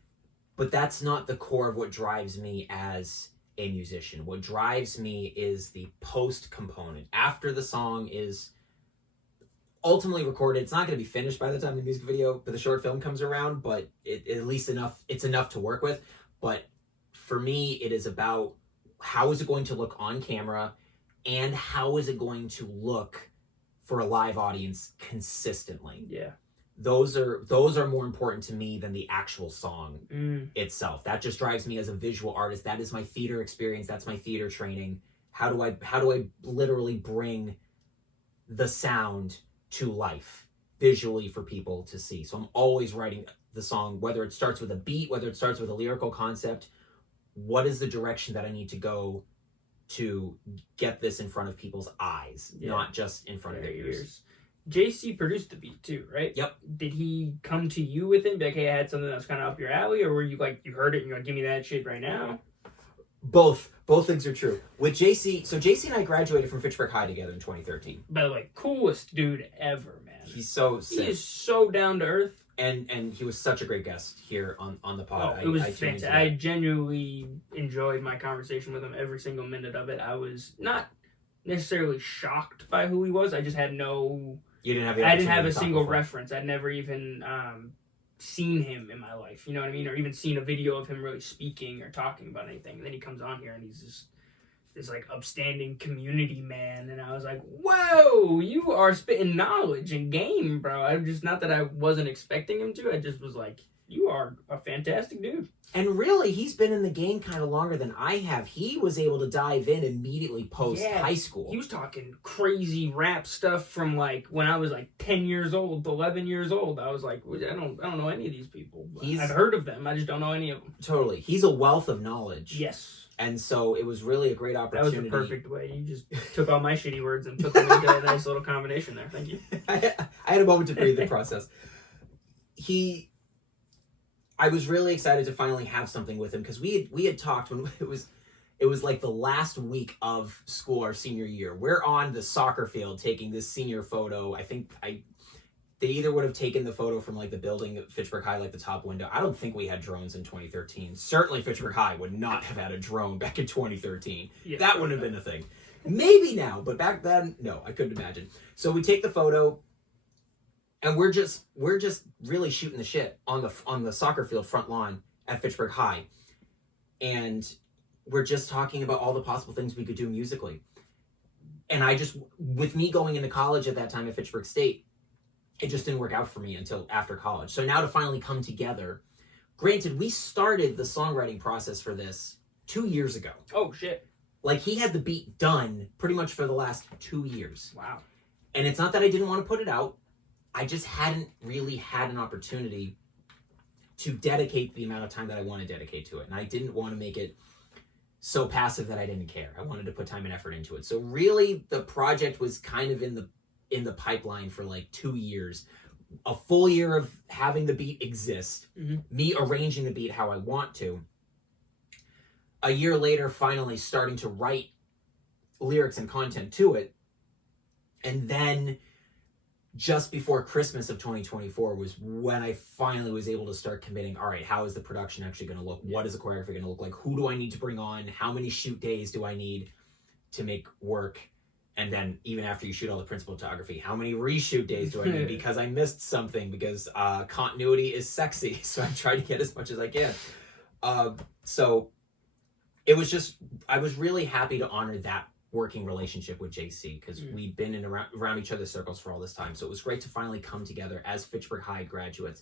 but that's not the core of what drives me as a musician. What drives me is the post component. After the song is ultimately recorded, it's not going to be finished by the time the music video for the short film comes around, but it's enough to work with. But for me, it is about how is it going to look on camera and how is it going to look for a live audience consistently. Yeah. Those are more important to me than the actual song itself. That just drives me as a visual artist. That is my theater experience. That's my theater training. How do I literally bring the sound to life visually for people to see? So I'm always writing the song, whether it starts with a beat, whether it starts with a lyrical concept. What is the direction that I need to go to get this in front of people's eyes, not just in front of their ears? JC produced the beat too, right? Yep. Did he come to you with it? Be like, hey, I had something that was kind of up your alley, or were you like, you heard it and you're like, give me that shit right now? Both things are true. With JC, so JC and I graduated from Fitchburg High together in 2013. By the way, coolest dude ever, man. He's so sick. He is so down to earth. And he was such a great guest here on the pod. It was fantastic. I genuinely enjoyed my conversation with him, every single minute of it. I was not necessarily shocked by who he was. I just had no... You didn't have the I didn't have a single reference. I'd never even seen him in my life, you know what I mean? Or even seen a video of him really speaking or talking about anything. And then he comes on here and he's just this like upstanding community man. And I was like, whoa, you are spitting knowledge and game, bro. I'm just, not that I wasn't expecting him to. I just was like, you are a fantastic dude. And really, he's been in the game kind of longer than I have. He was able to dive in immediately post high school. He was talking crazy rap stuff from like when I was like 10 years old, 11 years old. I was like, I don't know any of these people. I've heard of them. I just don't know any of them. Totally. He's a wealth of knowledge. Yes. And so it was really a great opportunity. That was the perfect way. You just took all my shitty words and put them into a nice little combination there. Thank you. I had a moment to breathe the process. I was really excited to finally have something with him because we had talked when it was like the last week of school, our senior year. We're on the soccer field taking this senior photo. I think they either would have taken the photo from like the building at Fitchburg High, like the top window. I don't think we had drones in 2013. Certainly Fitchburg High would not have had a drone back in 2013. Yeah, that wouldn't have been a thing. Maybe now, but back then, no, I couldn't imagine. So we take the photo. And we're just really shooting the shit on the soccer field front lawn at Fitchburg High. And we're just talking about all the possible things we could do musically. And with me going into college at that time at Fitchburg State, it just didn't work out for me until after college. So now to finally come together, granted, we started the songwriting process for this 2 years ago. Oh, shit. Like, he had the beat done pretty much for the last 2 years. Wow. And it's not that I didn't want to put it out. I just hadn't really had an opportunity to dedicate the amount of time that I want to dedicate to it. And I didn't want to make it so passive that I didn't care. I wanted to put time and effort into it. So really, the project was kind of in the pipeline for like 2 years. A full year of having the beat exist, me arranging the beat how I want to. A year later, finally starting to write lyrics and content to it. And then just before Christmas of 2024 was when I finally was able to start committing, all right, how is the production actually going to look? What is the choreography going to look like? Who do I need to bring on? How many shoot days do I need to make work? And then even after you shoot all the principal photography, how many reshoot days do I need? Because I missed something, because continuity is sexy. So I try to get as much as I can. So it was just, I was really happy to honor that working relationship with JC, because we'd been in around each other's circles for all this time. So it was great to finally come together as Fitchburg High graduates,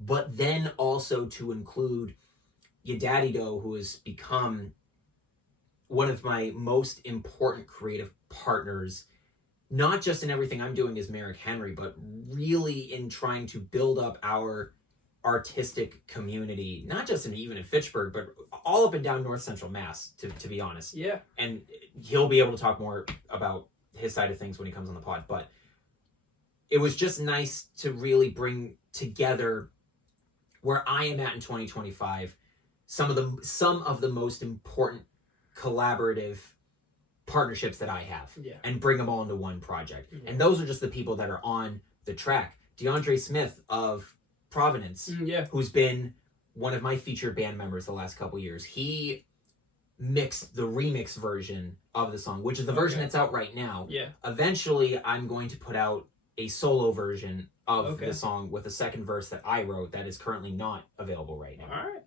but then also to include YoDaddyDoe, who has become one of my most important creative partners, not just in everything I'm doing as Merrick Henry, but really in trying to build up our artistic community, not just even in Fitchburg, but all up and down North Central Mass, to be honest. Yeah. And he'll be able to talk more about his side of things when he comes on the pod. But it was just nice to really bring together where I am at in 2025, some of the most important collaborative partnerships that I have, and bring them all into one project. And those are just the people that are on the track. DeAndre Smith of Providence, who's been one of my featured band members the last couple years. He mixed the remix version of the song, which is the version that's out right now. Yeah. Eventually, I'm going to put out a solo version of the song with a second verse that I wrote that is currently not available right now. All right.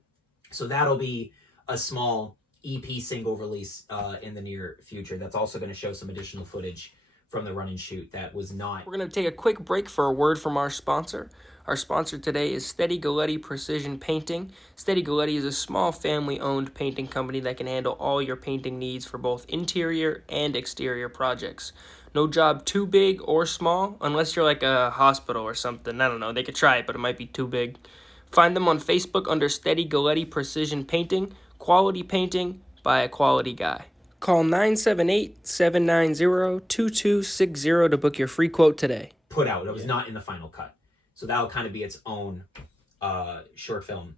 So that'll be a small EP single release in the near future. That's also going to show some additional footage from the Runnin shoot that was not. We're going to take a quick break for a word from our sponsor. Our sponsor today is Steady Galletti Precision Painting. Steady Galletti is a small family-owned painting company that can handle all your painting needs for both interior and exterior projects. No job too big or small, unless you're like a hospital or something. I don't know, they could try it, but it might be too big. Find them on Facebook under Steady Galletti Precision Painting, quality painting by a quality guy. Call 978-790-2260 to book your free quote today. Put out. It was not in the final cut. So that'll kind of be its own short film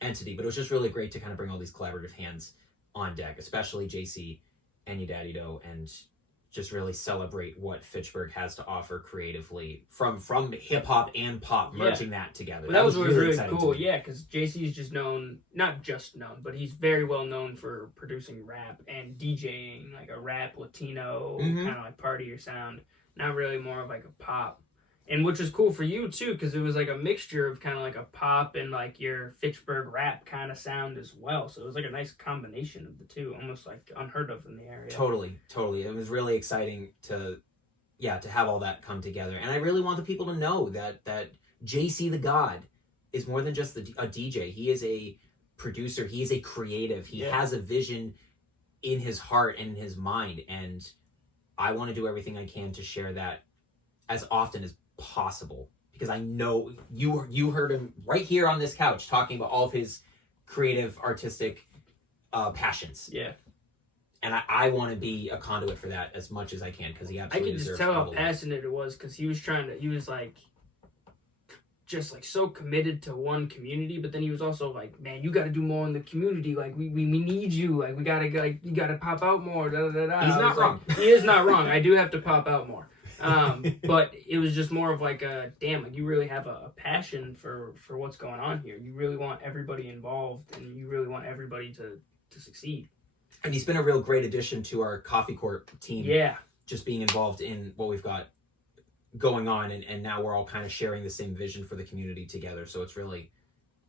entity. But it was just really great to kind of bring all these collaborative hands on deck, especially JC and YoDaddyDoe, and just really celebrate what Fitchburg has to offer creatively from hip-hop and pop, merging that together. Well, that was really cool, yeah, because JC is just known, not just known, but he's very well known for producing rap and DJing, like a rap Latino kind of like partier sound, not really more of like a pop. And which was cool for you, too, because it was like a mixture of kind of like a pop and like your Fitchburg rap kind of sound as well. So it was like a nice combination of the two, almost like unheard of in the area. Totally. It was really exciting to have all that come together. And I really want the people to know that JC the God is more than just a DJ. He is a producer. He is a creative. He has a vision in his heart and in his mind. And I want to do everything I can to share that as often as possible, because I know you heard him right here on this couch talking about all of his creative, artistic passions. Yeah. And I want to be a conduit for that as much as I can, because he absolutely deserves it. I could just tell how passionate it was, because he was like just like so committed to one community, but then he was also like, man, you got to do more in the community. Like we need you. Like you gotta pop out more. Da, da, da, da. He's not wrong. Like, he is not wrong. I do have to pop out more. But it was just more of like a damn, like you really have a passion for what's going on here. You really want everybody involved, and you really want everybody to succeed. And he's been a real great addition to our Coffee Court team. Yeah. Just being involved in what we've got going on, and now we're all kind of sharing the same vision for the community together. So it's really,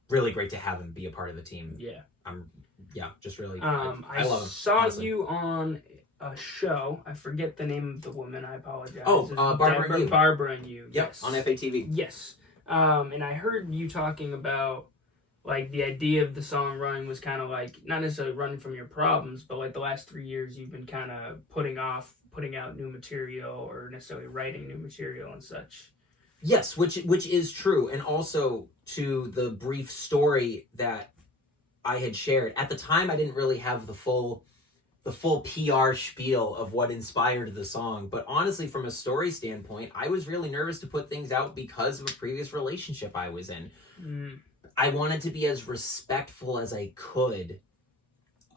really great to have him be a part of the team. Yeah. Just really. I love him. Saw you on a show. I forget the name of the woman. I apologize. Oh, Barbara and You. Barbara and You. Yep, yes. on FATV. Yes. And I heard you talking about like the idea of the song Running was kind of like not necessarily running from your problems, but like the last 3 years you've been kind of putting out new material, or necessarily writing new material and such. Yes, which is true, and also to the brief story that I had shared at the time, I didn't really have the full PR spiel of what inspired the song. But honestly, from a story standpoint, I was really nervous to put things out because of a previous relationship I was in. I wanted to be as respectful as I could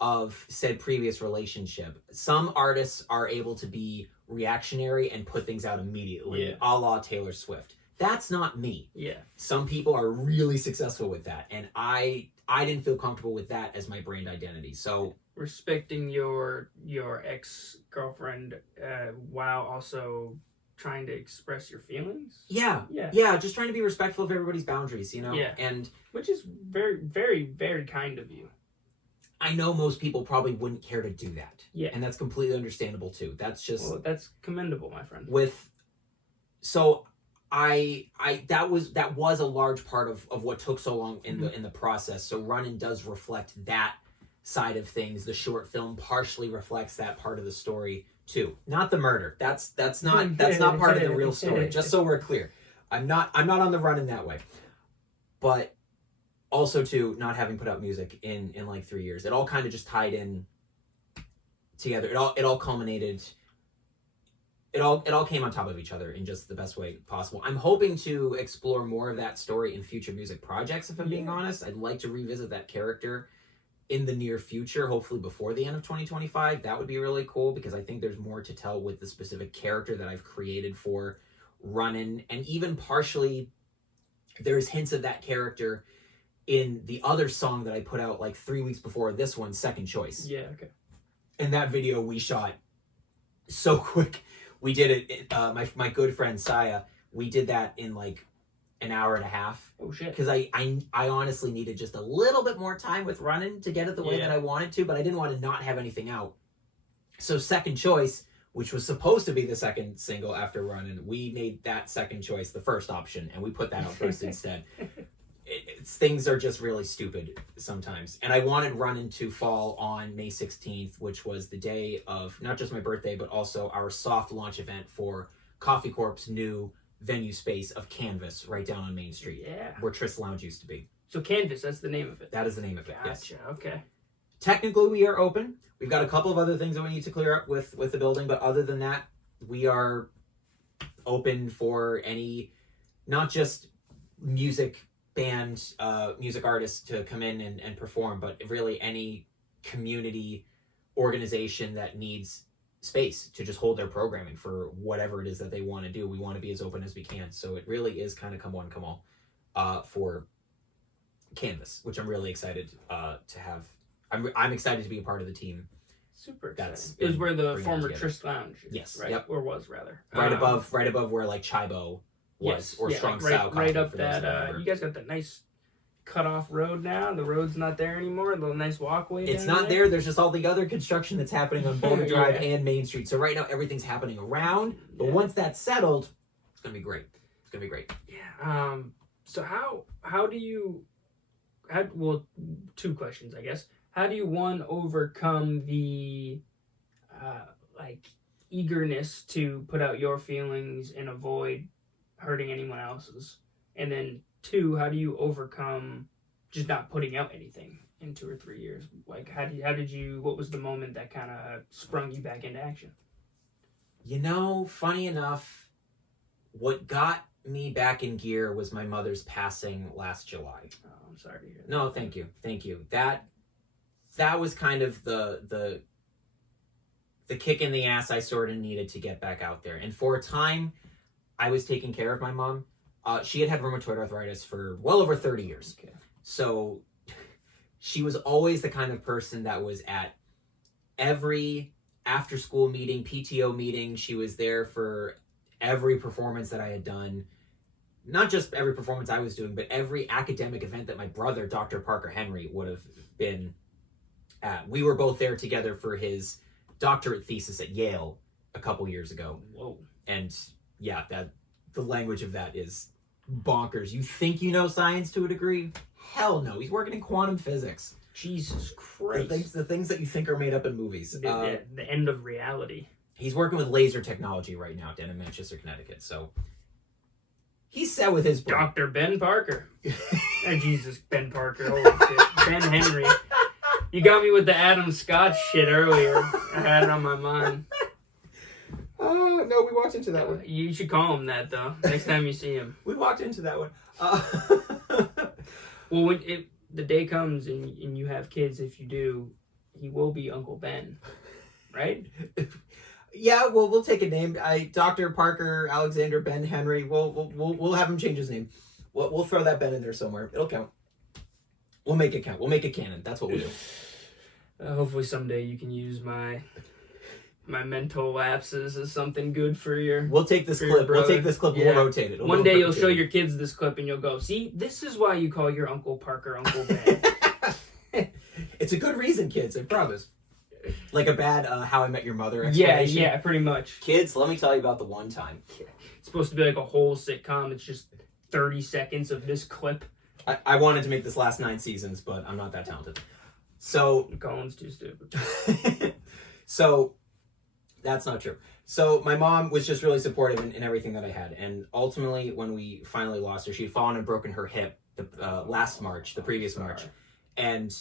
of said previous relationship. Some artists are able to be reactionary and put things out immediately, a la Taylor Swift. That's not me. Yeah. Some people are really successful with that, and I didn't feel comfortable with that as my brand identity. So respecting your ex-girlfriend while also trying to express your feelings. Yeah, just trying to be respectful of everybody's boundaries, and which is very, very, very kind of you. I know most people probably wouldn't care to do that. Yeah. And that's completely understandable too. That's just that's commendable, my friend. That was a large part of what took so long in the process. So Runnin does reflect that side of things. The short film partially reflects that part of the story too. Not the murder. That's not part of the real story. Just so we're clear. I'm not on the run in that way. But also too, not having put out music in like 3 years. It all kind of just tied in together. It all culminated. It all came on top of each other in just the best way possible. I'm hoping to explore more of that story in future music projects, if I'm being honest. I'd like to revisit that character in the near future, hopefully before the end of 2025. That would be really cool, because I think there's more to tell with the specific character that I've created for Runnin, and even partially there's hints of that character in the other song that I put out like 3 weeks before this one, Second Choice. Yeah, okay. And that video we shot so quick. We did it, my good friend Saya, we did that in like an hour and a half. Oh shit! Because I honestly needed just a little bit more time with Runnin to get it the way that I wanted to, but I didn't want to not have anything out. So Second Choice, which was supposed to be the second single after Runnin, we made that second choice the first option, and we put that out first instead. Things are just really stupid sometimes. And I wanted Runnin to fall on May 16th, which was the day of not just my birthday, but also our soft launch event for Coffee Corp's new venue space of Canvas right down on Main Street. Yeah. Where Tris Lounge used to be. So Canvas, that's the name of it. That is the name of it. Gotcha. Yes. Okay. Technically, we are open. We've got a couple of other things that we need to clear up with the building, but other than that, we are open for any, not just music band, music artists to come in and perform, but really any community organization that needs space to just hold their programming for whatever it is that they want to do. We want to be as open as we can. So it really is kind of come one, come all for Canvas, which I'm really excited to have. I'm excited to be a part of the team. Super excited. It was where the former together. Tris Lounge is, Yes. right? Yep. Or was, rather. Right above where like Chibo was, or Strong Style Coffee. Right up that, you guys got that nice cut-off road now. The road's not there anymore. The nice walkway. It's not there. There's just all the other construction that's happening on Boulder Drive and Main Street. So right now everything's happening around. But once that's settled, it's gonna be great. It's gonna be great. Yeah. So how do you? Well, two questions, I guess. How do you overcome the eagerness to put out your feelings and avoid hurting anyone else's? And then two, how do you overcome just not putting out anything in 2 or 3 years? Like, how did you, what was the moment that kind of sprung you back into action? You know, funny enough, what got me back in gear was my mother's passing last July. Oh, I'm sorry to hear that. No, thank you. That was kind of the kick in the ass I sort of needed to get back out there. And for a time, I was taking care of my mom. She had rheumatoid arthritis for well over 30 years. Okay. So she was always the kind of person that was at every after-school meeting, PTO meeting. She was there for every performance that I had done. Not just every performance I was doing, but every academic event that my brother, Dr. Parker Henry, would have been at. We were both there together for his doctorate thesis at Yale a couple years ago. Whoa. And yeah, the language of that is bonkers. You think you know science to a degree? Hell no. He's working in quantum physics. Jesus Christ. The things that you think are made up in movies. The end of reality. He's working with laser technology right now down in Manchester, Connecticut. So he's set with his brain. Dr. Ben Parker. Oh, Jesus, Ben Parker. Holy shit. Ben Henry. You got me with the Adam Scott shit earlier. I had it on my mind. Oh, no, we walked into that one. You should call him that, though, next time you see him. We walked into that one. Well, when the day comes and you have kids, if you do, he will be Uncle Ben, right? Yeah, well, we'll take a name. Dr. Parker Alexander Ben Henry. We'll have him change his name. We'll throw that Ben in there somewhere. It'll count. We'll make it count. We'll make it canon. That's what we'll do. Hopefully someday you can use my mental lapses as something good for your. We'll take this clip. We'll take this clip and we'll rotate it. One day you'll show your kids this clip and you'll go, see, this is why you call your Uncle Parker Uncle Ben. It's a good reason, kids. I promise. Like a bad How I Met Your Mother explanation. Yeah, pretty much. Kids, let me tell you about the one time. It's supposed to be like a whole sitcom. It's just 30 seconds of this clip. I wanted to make this last 9 seasons, but I'm not that talented. So Colin's too stupid. So that's not true. So my mom was just really supportive in everything that I had. And ultimately, when we finally lost her, she had fallen and broken her hip the previous March. And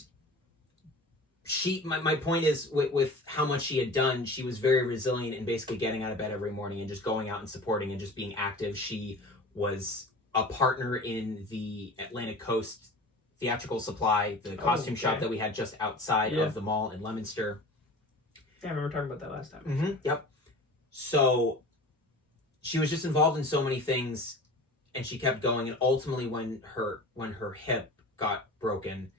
my point is, with how much she had done, she was very resilient in basically getting out of bed every morning and just going out and supporting and just being active. She was a partner in the Atlantic Coast Theatrical Supply, the costume shop that we had just outside of the mall in Leominster. Yeah, I remember talking about that last time. Mm-hmm, yep. So she was just involved in so many things, and she kept going. And ultimately, when her hip got broken,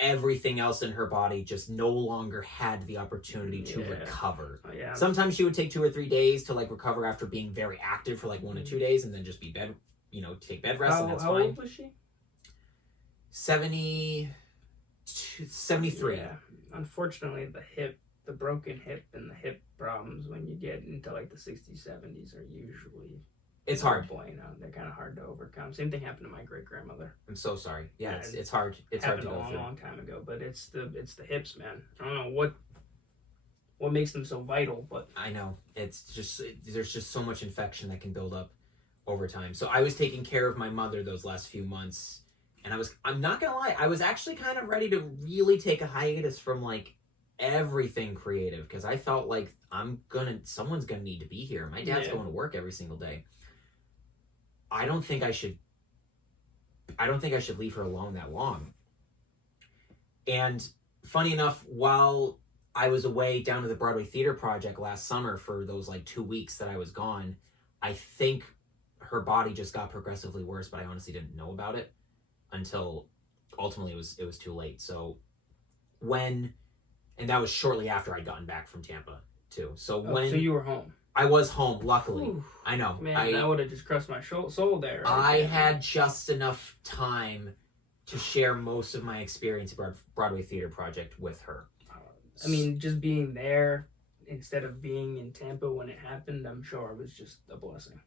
everything else in her body just no longer had the opportunity to recover. Oh, yeah. Sometimes she would take 2 or 3 days to recover after being very active for 1 to 2 days and then just be take bed rest, and that's fine. How old was she? 73. Yeah. Unfortunately, the broken hip and the hip problems when you get into like the 60s, 70s are usually... It's hard. They're kind of hard to overcome. Same thing happened to my great-grandmother. I'm so sorry. Yeah, it's hard. It's hard to go through. A long time ago, but it's the hips, man. I don't know what makes them so vital, but I know it's just there's just so much infection that can build up over time. So I was taking care of my mother those last few months, and I'm not gonna lie, I was actually kind of ready to really take a hiatus from like everything creative because I felt like someone's gonna need to be here. My dad's going to work every single day. I don't think I should leave her alone that long. And funny enough, while I was away down to the Broadway Theater Project last summer for those like 2 weeks that I was gone, I think her body just got progressively worse, but I honestly didn't know about it until ultimately it was too late. So and that was shortly after I'd gotten back from Tampa too. So so you were home. I was home, luckily. Ooh, I know. Man, I would have just crushed my soul there. I had just enough time to share most of my experience at Broadway Theater Project with her. I mean, just being there instead of being in Tampa when it happened, I'm sure it was just a blessing.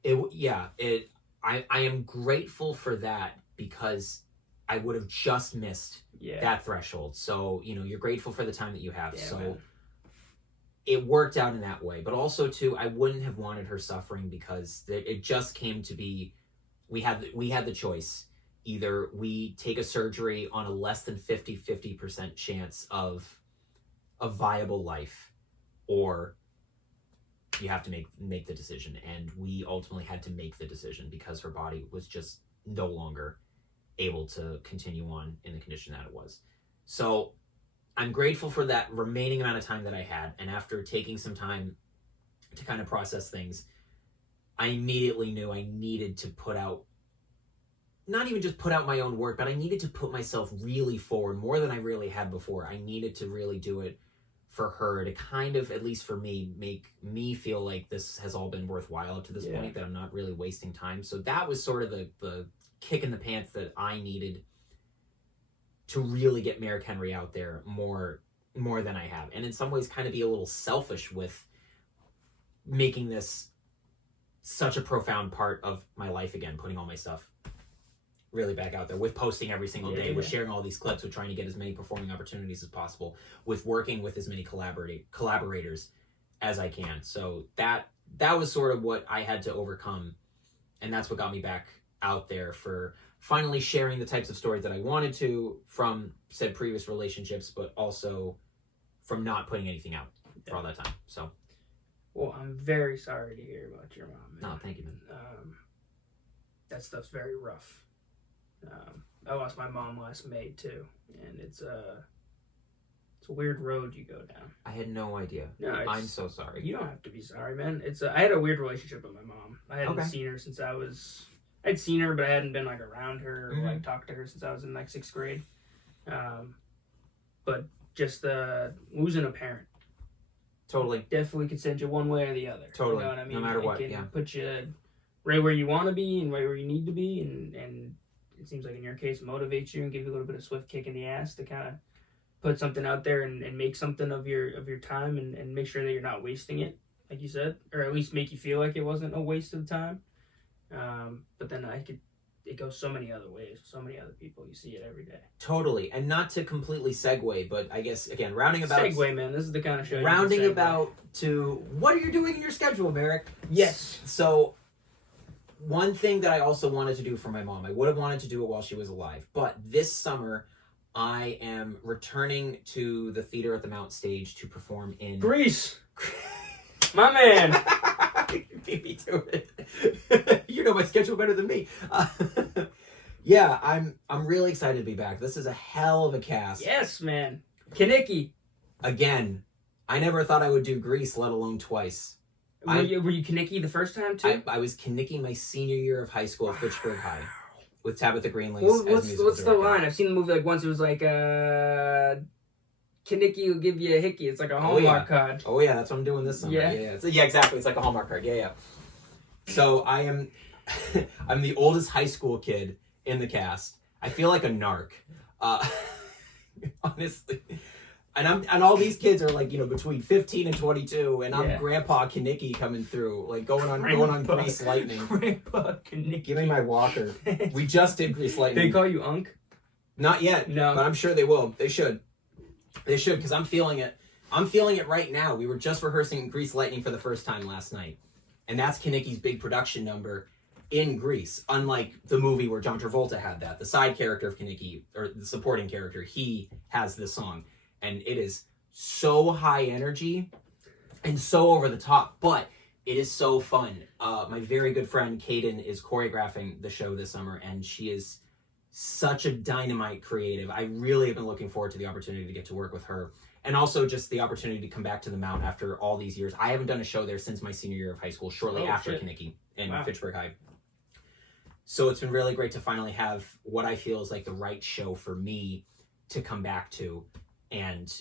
I am grateful for that because I would have just missed that threshold. So, you're grateful for the time that you have. Yeah, so man. It worked out in that way. But also, too, I wouldn't have wanted her suffering because it just came to be, we had the choice. Either we take a surgery on a less than 50% chance of a viable life, or you have to make the decision. And we ultimately had to make the decision because her body was just no longer able to continue on in the condition that it was. So I'm grateful for that remaining amount of time that I had. And after taking some time to kind of process things, I immediately knew I needed to not even just put out my own work, but I needed to put myself really forward more than I really had before. I needed to really do it for her to kind of, at least for me, make me feel like this has all been worthwhile up to this point, that I'm not really wasting time. So that was sort of the kick in the pants that I needed to really get Merrick Henry out there more than I have. And in some ways kind of be a little selfish with making this such a profound part of my life again, putting all my stuff really back out there, with posting every single day, with sharing all these clips, with trying to get as many performing opportunities as possible, with working with as many collaborators as I can. So that was sort of what I had to overcome. And that's what got me back out there for finally sharing the types of stories that I wanted to from said previous relationships, but also from not putting anything out for all that time. So, well, I'm very sorry to hear about your mom, man. No, thank you, man. That stuff's very rough. I lost my mom last May too, and it's a weird road you go down. I had no idea. No, I'm so sorry. You don't have to be sorry, man. I had a weird relationship with my mom. I hadn't seen her since I'd seen her, but I hadn't been like around her or like talked to her since I was in like 6th grade. But just losing a parent. Totally. Definitely could send you one way or the other. Totally. You know what I mean? No matter what, it can put you right where you want to be and right where you need to be, and it seems like in your case motivates you and give you a little bit of swift kick in the ass to kind of put something out there and make something of your time and make sure that you're not wasting it, like you said, or at least make you feel like it wasn't a waste of time. But then it goes so many other ways, so many other people. You see it every day. Totally. And not to completely segue, but I guess, again, rounding about... Segue, man. This is the kind of show rounding about to what are you doing in your schedule, Merrick? Yes. So, one thing that I also wanted to do for my mom, I would have wanted to do it while she was alive, but this summer, I am returning to the theater at the Mount Stage to perform in... Grease! My man! Beat me to it. You know my schedule better than me. Yeah, I'm really excited to be back. This is a hell of a cast. Yes, man. Kinnicky. Again, I never thought I would do Grease, let alone twice. Were you Kinnicky the first time too? I was Kinnicky my senior year of high school at Fitchburg High with Tabitha Greenleaf. What's the line? I've seen the movie like once. It was like Kinnicky will give you a hickey. It's like a Hallmark card. Oh yeah, that's what I'm doing this summer. Yeah, exactly. It's like a Hallmark card. Yeah. So I'm the oldest high school kid in the cast. I feel like a narc. Honestly. And all these kids are like, between 15 and 22, and I'm Grandpa Kanicki coming through, like going on Grease Lightning. Grandpa Kanicki. Give me my walker. We just did Grease Lightning. They call you Unc? Not yet. No. But I'm sure they will. They should, because I'm feeling it. I'm feeling it right now. We were just rehearsing Grease Lightning for the first time last night. And that's Kanicki's big production number in Grease. Unlike the movie where John Travolta had that. The side character of Kanicki, or the supporting character, he has this song. And it is so high energy and so over the top, but it is so fun. My very good friend Kaden is choreographing the show this summer, and she is such a dynamite creative. I really have been looking forward to the opportunity to get to work with her, and also just the opportunity to come back to the Mount after all these years. I haven't done a show there since my senior year of high school, shortly after Kanicki in Fitchburg High. So it's been really great to finally have what I feel is like the right show for me to come back to. And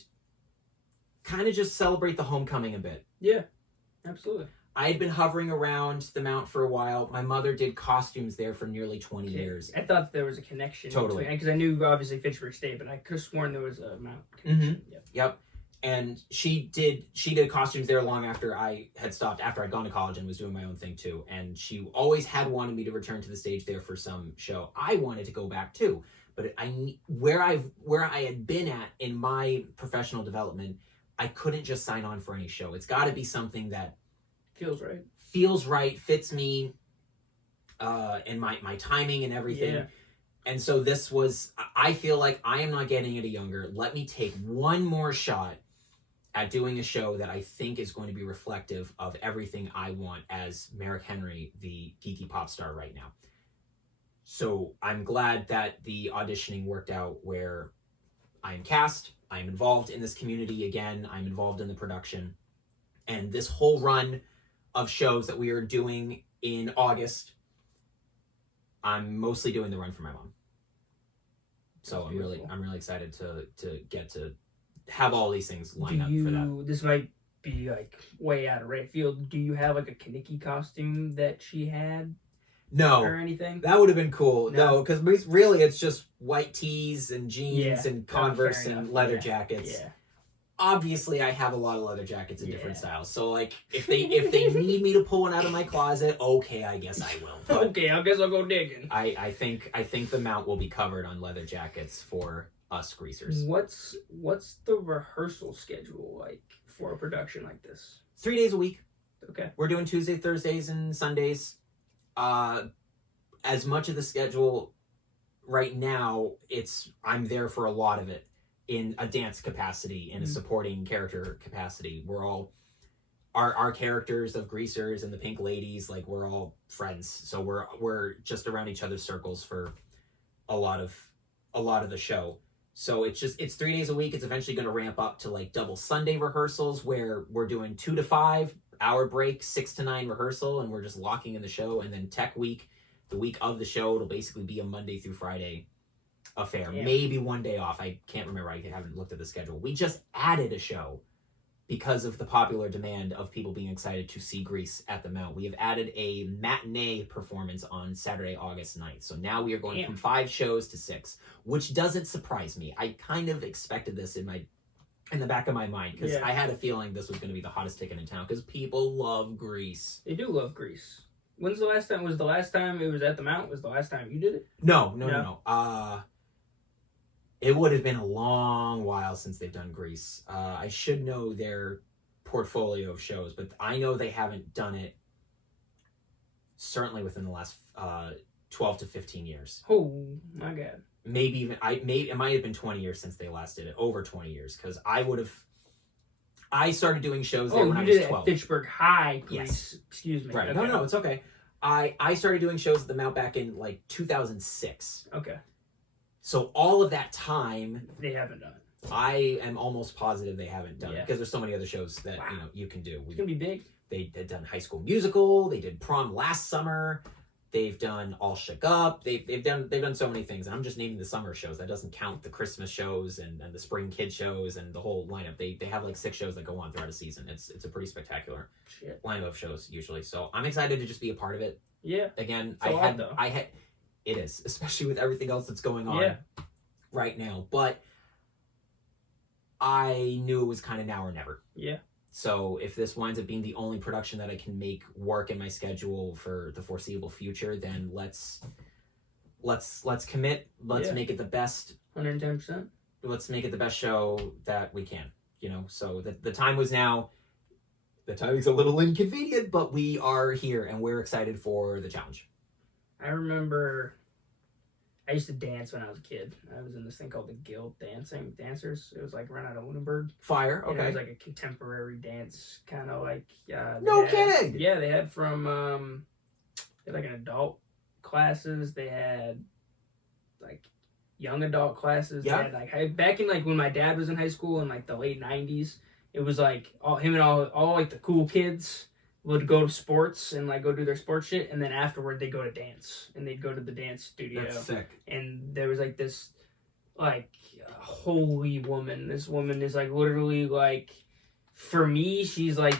kind of just celebrate the homecoming a bit. Yeah, absolutely. I had been hovering around the Mount for a while. My mother did costumes there for nearly 20 years. I thought there was a connection. Totally. Because I knew, obviously, Fitchburg State, but I could have sworn there was a Mount connection. Mm-hmm. Yep. And she did costumes there long after I had stopped, after I'd gone to college and was doing my own thing too. And she always had wanted me to return to the stage there for some show. I wanted to go back too. But where I had been at in my professional development, I couldn't just sign on for any show. It's got to be something that feels right, fits me, and my timing and everything. Yeah. And so this was. I feel like I am not getting any younger. Let me take one more shot at doing a show that I think is going to be reflective of everything I want as Merrick Henry, the geeky pop star right now. So I'm glad that the auditioning worked out where I am cast, I am involved in this community again, I'm involved in the production. And this whole run of shows that we are doing in August, I'm mostly doing the run for my mom. So I'm really excited to get to have all these things lined up for that. This might be like way out of right field. Do you have like a Kanicki costume that she had? No, or anything? That would have been cool. No, because really it's just white tees and jeans and Converse and leather jackets. Yeah. Obviously, I have a lot of leather jackets in different styles. So, like, if they need me to pull one out of my closet, okay, I guess I will. But okay, I guess I'll go digging. I think the Mount will be covered on leather jackets for us greasers. What's the rehearsal schedule like for a production like this? 3 days a week. Okay. We're doing Tuesdays, Thursdays, and Sundays. As much of the schedule right now, I'm there for a lot of it in a dance capacity, in a supporting character capacity. We're all our characters of greasers and the pink ladies, like we're all friends. So we're just around each other's circles for a lot of the show. So it's 3 days a week. It's eventually going to ramp up to like double Sunday rehearsals where we're doing 2 to 5 hour break, 6 to 9 rehearsal, and we're just locking in the show. And then tech week, the week of the show, it'll basically be a Monday through Friday affair. Yeah. Maybe one day off. I can't remember. I haven't looked at the schedule. We just added a show because of the popular demand of people being excited to see Grease at the Mount. We have added a matinee performance on Saturday, August 9th. So now we are going from 5 shows to 6, which doesn't surprise me. I kind of expected this in the back of my mind because I had a feeling this was going to be the hottest ticket in town because people love Grease. They do love Grease. When's the last time? Was the last time it was at the Mount? Was the last time you did it? No. It would have been a long while since they've done Grease. I should know their portfolio of shows, but I know they haven't done it certainly within the last 12 to 15 years. Oh my God. Maybe even it might have been 20 years since they last did it. Over 20 years, because I started doing shows there when I was 12. At Fitchburg High Grease. Yes. Excuse me. Right. Okay. No, it's okay. I started doing shows at the Mount back in like 2006. Okay. So all of that time, they haven't done it. I am almost positive they haven't done it because there's so many other shows that you can do. It's gonna be big. They had done High School Musical. They did Prom last summer. They've done All Shook Up. They've done so many things. And I'm just naming the summer shows. That doesn't count the Christmas shows and the spring kid shows and the whole lineup. They have like 6 shows that go on throughout a season. It's a pretty spectacular lineup of shows usually. So I'm excited to just be a part of it. Yeah. Again, it is, especially with everything else that's going on right now. But I knew it was kind of now or never. Yeah. So if this winds up being the only production that I can make work in my schedule for the foreseeable future, then let's commit. Let's make it the best. 110%. Let's make it the best show that we can. So the time was now. The timing's a little inconvenient, but we are here and we're excited for the challenge. I remember I used to dance when I was a kid. I was in this thing called the Guild Dancers. It was like run out of Lunenburg. Fire, okay. It was like a contemporary dance, kind of like... no kidding! Yeah, they had from... they had like an adult classes. They had like young adult classes. Yeah. They had like back in like when my dad was in high school in like the late 90s, it was like him and all like the cool kids would go to sports and like go do their sports shit, and then afterward they'd go to dance and they'd go to the dance studio. That's sick. And there was like this like holy woman. This woman is like literally like, for me, she's like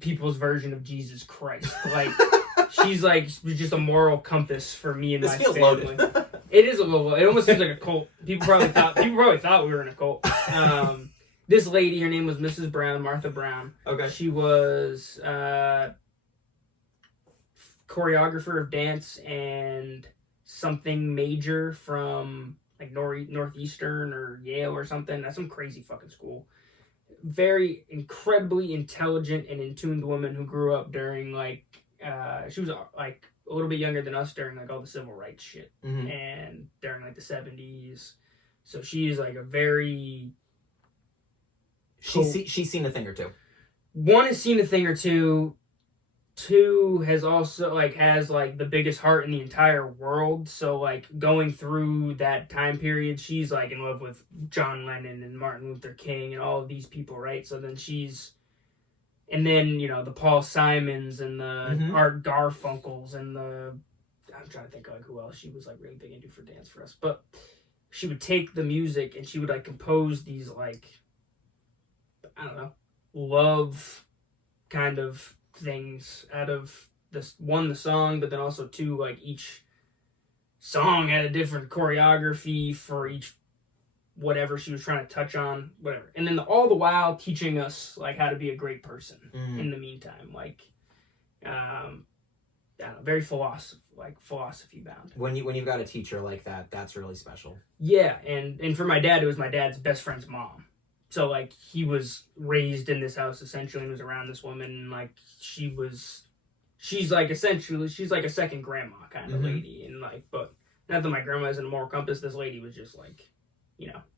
people's version of Jesus Christ. Like she's like just a moral compass for me and my family. Loaded. It is a little. It almost seems like a cult. People probably thought we were in a cult. This lady, her name was Mrs. Brown, Martha Brown. Okay. She was choreographer of dance and something major from like Northeastern or Yale or something. That's some crazy fucking school. Very incredibly intelligent and in tuned woman who grew up during like she was like a little bit younger than us during like all the civil rights shit and during like the 70s. So she is like a very She's seen a thing or two. One has seen a thing or two. 2 has also has the biggest heart in the entire world. So like going through that time period, she's like in love with John Lennon and Martin Luther King and all of these people, right? So then and then the Paul Simons and the Art Garfunkels and I'm trying to think like who else she was like really big into for dance for us. But she would take the music and she would like compose these like, I don't know, love kind of things out of this one, the song, but then also 2, like each song had a different choreography for each whatever she was trying to touch on, whatever. And then all the while teaching us like how to be a great person in the meantime. Like, I don't know, very philosophy bound. When you've got a teacher like that, that's really special. Yeah, and for my dad, it was my dad's best friend's mom. So, like, he was raised in this house, essentially, and was around this woman, and, like, she's like a second grandma kind of lady, and, like, but not that my grandma isn't a moral compass, this lady was just, like,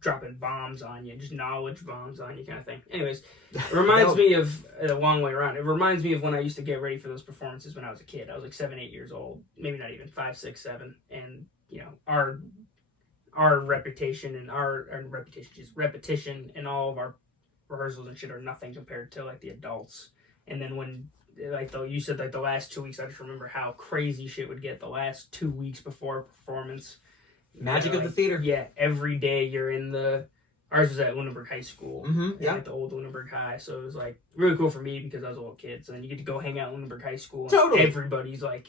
dropping bombs on you, just knowledge bombs on you kind of thing. Anyways, it reminds me of, a long way around, it reminds me of when I used to get ready for those performances when I was a kid. I was, like, 7, 8 years old, maybe not even 5, 6, 7, and, our reputation and repetition and all of our rehearsals and shit are nothing compared to like the adults. And then when you said like the last 2 weeks, I just remember how crazy shit would get the last 2 weeks before a performance. Magic of the theater. Yeah, every day you're in ours was at Lunenburg High School. At the old Lunenburg High. So it was like really cool for me because I was a little kid. So then you get to go hang out at Lunenburg High School. Totally. Everybody's like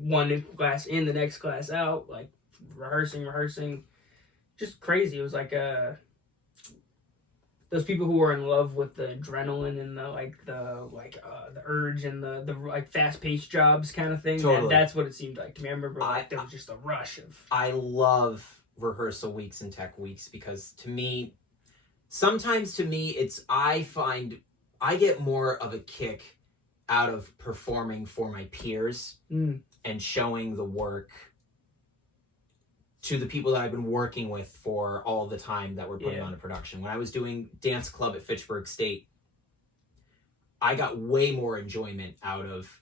one class in, the next class out, like rehearsing, just crazy. It was like those people who were in love with the adrenaline and the urge and the like fast paced jobs kind of thing. Totally. That's what it seemed like to me. I remember there was just a rush of. I love rehearsal weeks and tech weeks because sometimes I find I get more of a kick out of performing for my peers and showing the work to the people that I've been working with for all the time that we're putting on a production. When I was doing dance club at Fitchburg State, I got way more enjoyment out of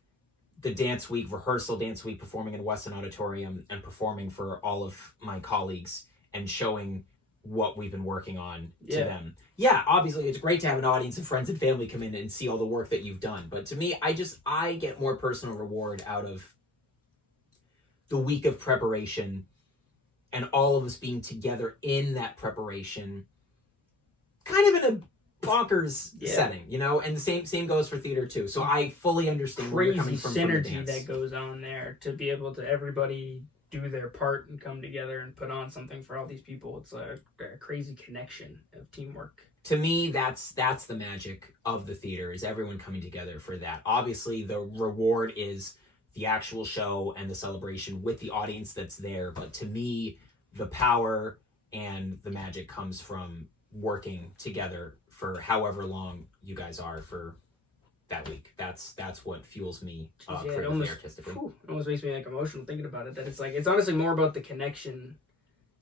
the dance week, rehearsal dance week, performing in Weston Auditorium and performing for all of my colleagues and showing what we've been working on to them. Yeah, obviously it's great to have an audience of friends and family come in and see all the work that you've done. But to me, I get more personal reward out of the week of preparation and all of us being together in that preparation, kind of in a bonkers setting, you know, and the same goes for theater too. So I fully understand where you're coming from synergy that goes on there to be able to everybody do their part and come together and put on something for all these people. It's a crazy connection of teamwork. To me, that's the magic of the theater, is everyone coming together for that. Obviously, the reward is the actual show and the celebration with the audience that's there. But to me, the power and the magic comes from working together for however long you guys are for that week. That's what fuels me creatively, artistically. It almost makes me like emotional thinking about it. That it's like, it's honestly more about the connection.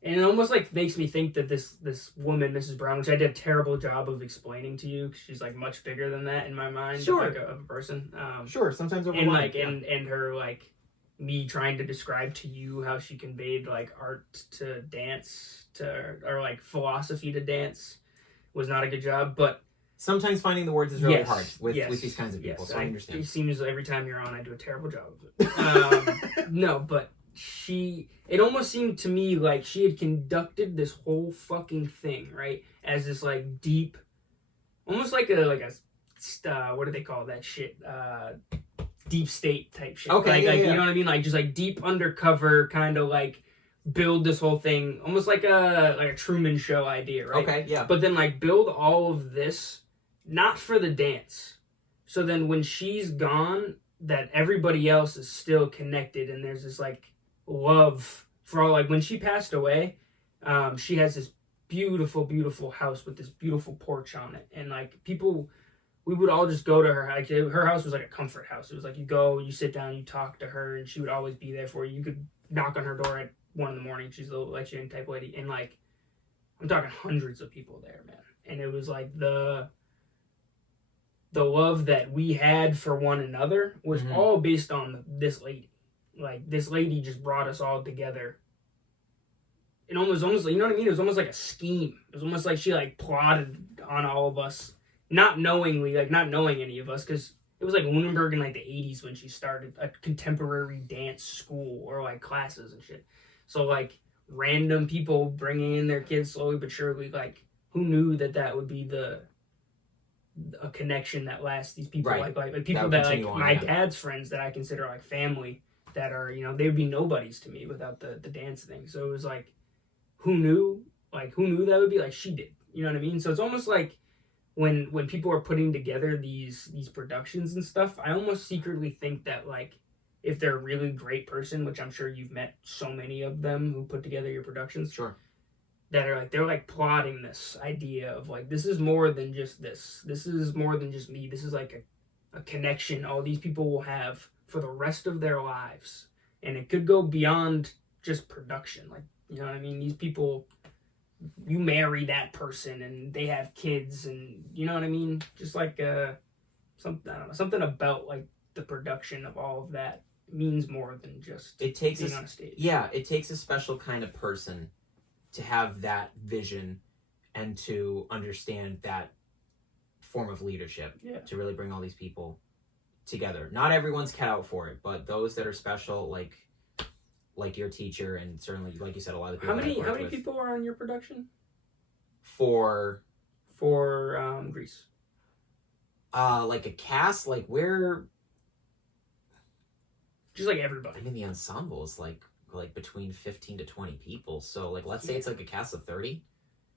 And it almost like makes me think that this woman, Mrs. Brown, which I did a terrible job of explaining to you, because she's like much bigger than that in my mind, sure, like of a person. Sure, sometimes and like and her like me trying to describe to you how she conveyed like art to dance or like philosophy to dance was not a good job. But sometimes finding the words is really hard with these kinds of people. So I understand. It seems every time you're on, I do a terrible job of it. No, but. It almost seemed to me like she had conducted this whole fucking thing, right, as this like deep, almost like a what do they call that shit, deep state type shit. Okay, you know what I mean, like just like deep undercover kind of like build this whole thing, almost like a Truman Show idea, right? Okay, yeah. But then like build all of this not for the dance, so then when she's gone, that everybody else is still connected, and there's this like love for all. Like when she passed away, she has this beautiful house with this beautiful porch on it, and like people, we would all just go to her. Like her house was like a comfort house. It was like you go, you sit down, you talk to her, and she would always be there for you. You could knock on her door at 1 a.m. She's a little let you in type lady, and like I'm talking hundreds of people there, man. And it was like the love that we had for one another was all based on this lady. Like, this lady just brought us all together. It almost, you know what I mean? It was almost like a scheme. It was almost like she, like, plotted on all of us, not knowingly, like, not knowing any of us, because it was, like, Lunenburg in, like, the 80s when she started a contemporary dance school or, like, classes and shit. So, like, random people bringing in their kids slowly but surely, like, who knew that would be a connection that lasts? These people, right. like people that like my dad's friends that I consider like family, that are, you know, they would be nobodies to me without the dance thing. So it was like, who knew that would be? Like, she did, you know what I mean? So it's almost like when people are putting together these productions and stuff, I almost secretly think that like if they're a really great person, which I'm sure you've met so many of them who put together your productions, sure, that are like, they're like plotting this idea of like, this is more than just this is more than just me, this is like a connection all these people will have for the rest of their lives, and it could go beyond just production. Like, you know what I mean, these people, you marry that person and they have kids, and you know what I mean, just like something about like the production of all of that means more than just being on a stage. Yeah, it takes a special kind of person to have that vision and to understand that form of leadership, to really bring all these people together. Not everyone's cut out for it, but those that are special, like your teacher, and certainly, like you said, a lot of people. How many people are on your production? For Grease. Like a cast, like where? Just like everybody. I mean, the ensemble is like between 15 to 20 people. So like, let's say it's like a cast of 30.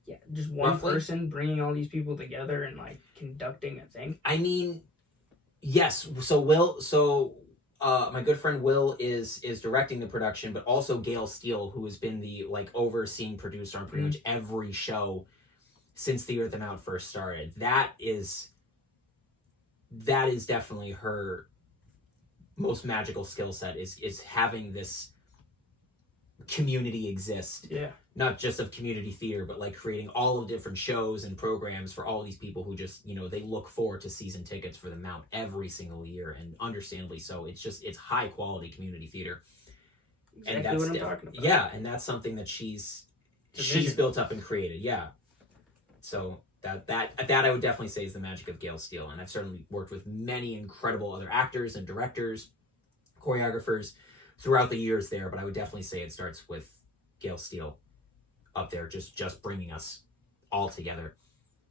Yeah, just one person bringing all these people together and like conducting a thing. I mean, yes. So my good friend Will is directing the production, but also Gail Steele, who has been the like overseeing producer on pretty much every show since Theater at the Mount first started. That is definitely her most magical skill set, is having this community exist. Yeah. Not just of community theater, but like creating all of different shows and programs for all these people who just, you know, they look forward to season tickets for the Mount every single year, and understandably so. It's high quality community theater. Exactly, and that's what I'm talking about. Yeah, and that's something that she's built up and created. Yeah. So that I would definitely say is the magic of Gail Steele. And I've certainly worked with many incredible other actors and directors, choreographers, throughout the years there, but I would definitely say it starts with Gail Steele up there, just bringing us all together.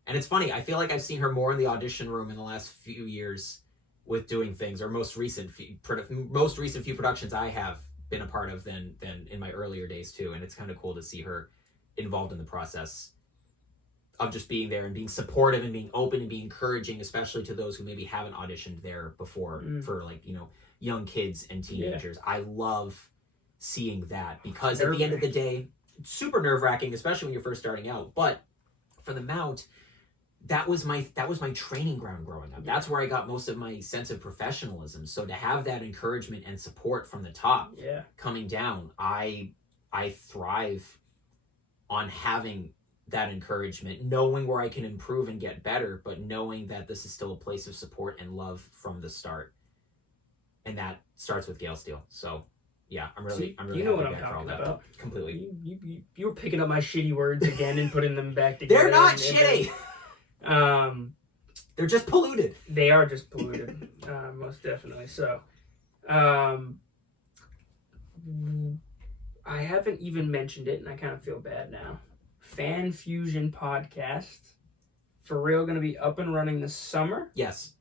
And it's funny, I feel like I've seen her more in the audition room in the last few years with doing things, or most recent few productions I have been a part of than in my earlier days too. And it's kind of cool to see her involved in the process of just being there and being supportive and being open and being encouraging, especially to those who maybe haven't auditioned there before for like, you know, young kids and teenagers. I love seeing that because at the end of the day, it's super nerve-wracking, especially when you're first starting out. But for the Mount, that was my training ground growing up. That's where I got most of my sense of professionalism. So to have that encouragement and support from the top coming down, I thrive on having that encouragement, knowing where I can improve and get better, but knowing that this is still a place of support and love from the start. And that starts with Gail Steele. So yeah, I'm really you know what I'm talking about. Completely. You were picking up my shitty words again and putting them back together. They're not shitty. They're just polluted. They are just polluted, most definitely. So, I haven't even mentioned it, and I kind of feel bad now. Fan Fusion Podcast, for real, going to be up and running this summer. Yes,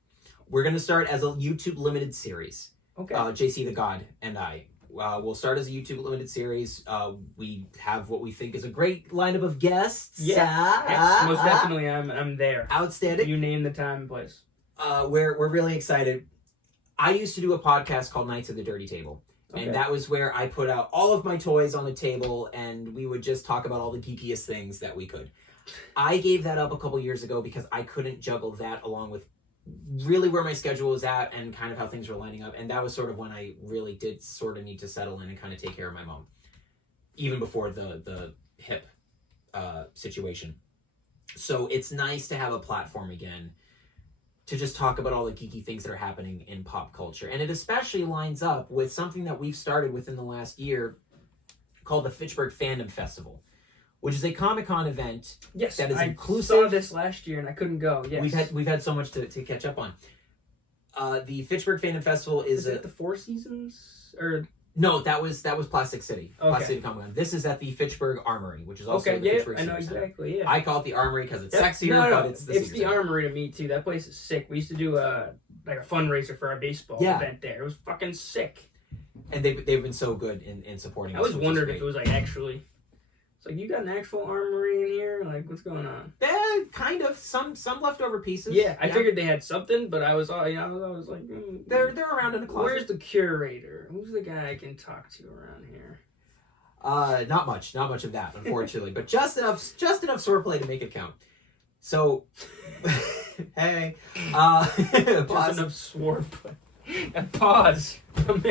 we're going to start as a YouTube limited series. Okay. JC the God and I. We'll start as a YouTube limited series. We have what we think is a great lineup of guests. Yes, most definitely. I'm there. Outstanding. You name the time and place. We're really excited. I used to do a podcast called Knights of the Dirty Table. Okay. And that was where I put out all of my toys on the table and we would just talk about all the geekiest things that we could. I gave that up a couple years ago because I couldn't juggle that along with really where my schedule was at and kind of how things were lining up. And that was sort of when I really did sort of need to settle in and kind of take care of my mom, even before the hip situation. So it's nice to have a platform again to just talk about all the geeky things that are happening in pop culture. And it especially lines up with something that we've started within the last year called the Fitchburg Fandom Festival, which is a Comic-Con event that is inclusive. I saw this last year and I couldn't go. Yes. We've had so much to catch up on. The Fitchburg Fandom Festival is it the Four Seasons or no? That was Plastic City. Okay. Plastic City Comic-Con. This is at the Fitchburg Armory, which is also the Fitchburg I know City exactly. Center. Yeah, I call it the Armory because it's sexier, but it's the Armory to me too. That place is sick. We used to do a fundraiser for our baseball event there. It was fucking sick. And they've been so good in supporting. I always wondered if it was like actually. It's like, you got an actual armory in here? Like, what's going on? Kind of. Some leftover pieces. Yeah, I figured they had something, but I was like, they're around in the closet. Where's the curator? Who's the guy I can talk to around here? Not much of that, unfortunately, but just enough swordplay to make it count. So, hey, just enough swordplay. And pause.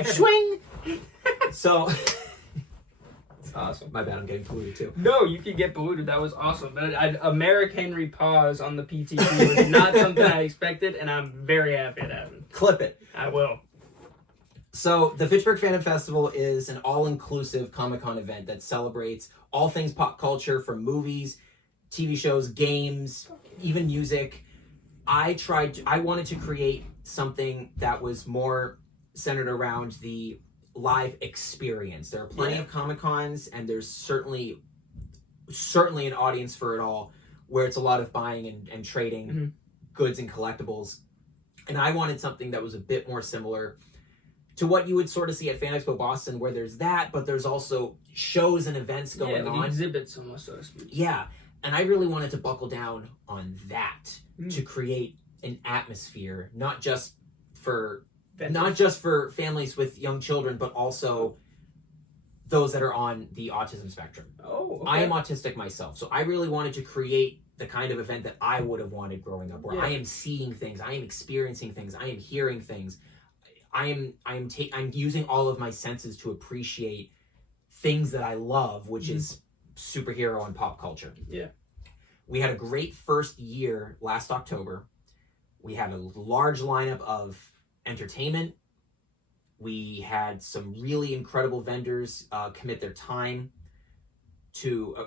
Swing. So. Awesome. My bad, I'm getting polluted too. No, you can get polluted. That was awesome. But a Merrick Henry pause on the PTP was not something I expected, and I'm very happy it happened. Clip it. I will. So, the Fitchburg Fandom Festival is an all-inclusive Comic-Con event that celebrates all things pop culture, from movies, TV shows, games, even music. I wanted to create something that was more centered around the live experience. There are plenty of Comic-Cons, and there's certainly an audience for it all, where it's a lot of buying and trading goods and collectibles. And I wanted something that was a bit more similar to what you would sort of see at Fan Expo Boston, where there's that, but there's also shows and events going on. Exhibits, almost, so to speak. Yeah, and I really wanted to buckle down on that to create an atmosphere, not just for families with young children, but also those that are on the autism spectrum. Oh, okay. I am autistic myself, so I really wanted to create the kind of event that I would have wanted growing up, where I am seeing things, I am experiencing things, I am hearing things, I'm using all of my senses to appreciate things that I love, which is superhero and pop culture. Yeah. We had a great first year last October. We had a large lineup of entertainment. We had some really incredible vendors commit their time to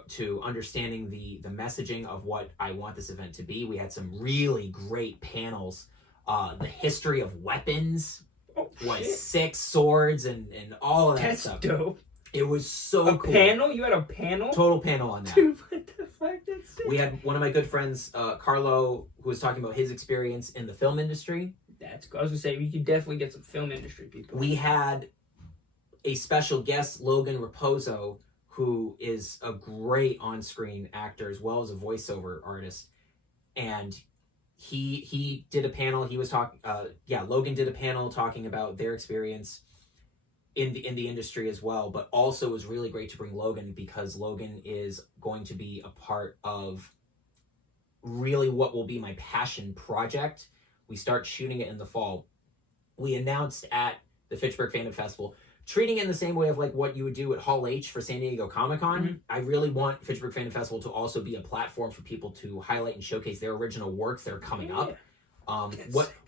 understanding the messaging of what I want this event to be. We had some really great panels. The history of weapons was 6 swords and all of that stuff. That's dope. It was so cool. A panel? You had a panel? Total panel on that. Dude, what the fuck? That's sick. We had one of my good friends, Carlo, who was talking about his experience in the film industry. That's cool. I was going to say, we could definitely get some film industry people. We had a special guest, Logan Raposo, who is a great on-screen actor as well as a voiceover artist. And he did a panel. He was talking, Logan did a panel talking about their experience in the industry as well. But also it was really great to bring Logan because Logan is going to be a part of really what will be my passion project. We start shooting it in the fall. We announced at the Fitchburg Fandom Festival, treating it in the same way of like what you would do at Hall H for San Diego Comic-Con. Mm-hmm. I really want Fitchburg Fandom Festival to also be a platform for people to highlight and showcase their original works that are coming up.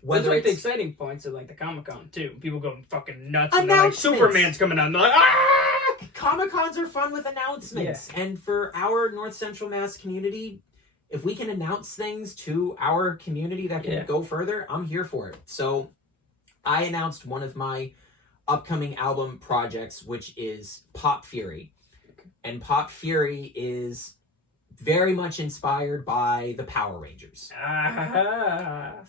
Whether it's the exciting points of like the Comic-Con too. People go fucking nuts and like Superman's coming out and they're like, ah! Comic-Cons are fun with announcements. Yeah. And for our North Central Mass community, if we can announce things to our community that can go further, I'm here for it. So I announced one of my upcoming album projects, which is Pop Fury. And Pop Fury is very much inspired by the Power Rangers.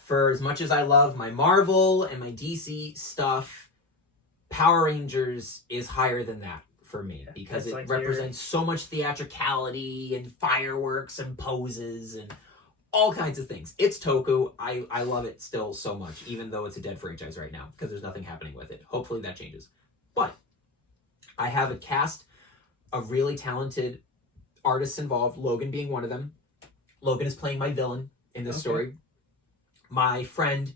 For as much as I love my Marvel and my DC stuff, Power Rangers is higher than that for me because it like represents so much theatricality and fireworks and poses and all kinds of things. It's Toku. I love it still so much, even though it's a dead franchise right now because there's nothing happening with it. Hopefully that changes. But I have a cast of really talented artists involved, Logan being one of them. Logan is playing my villain in this story. My friend,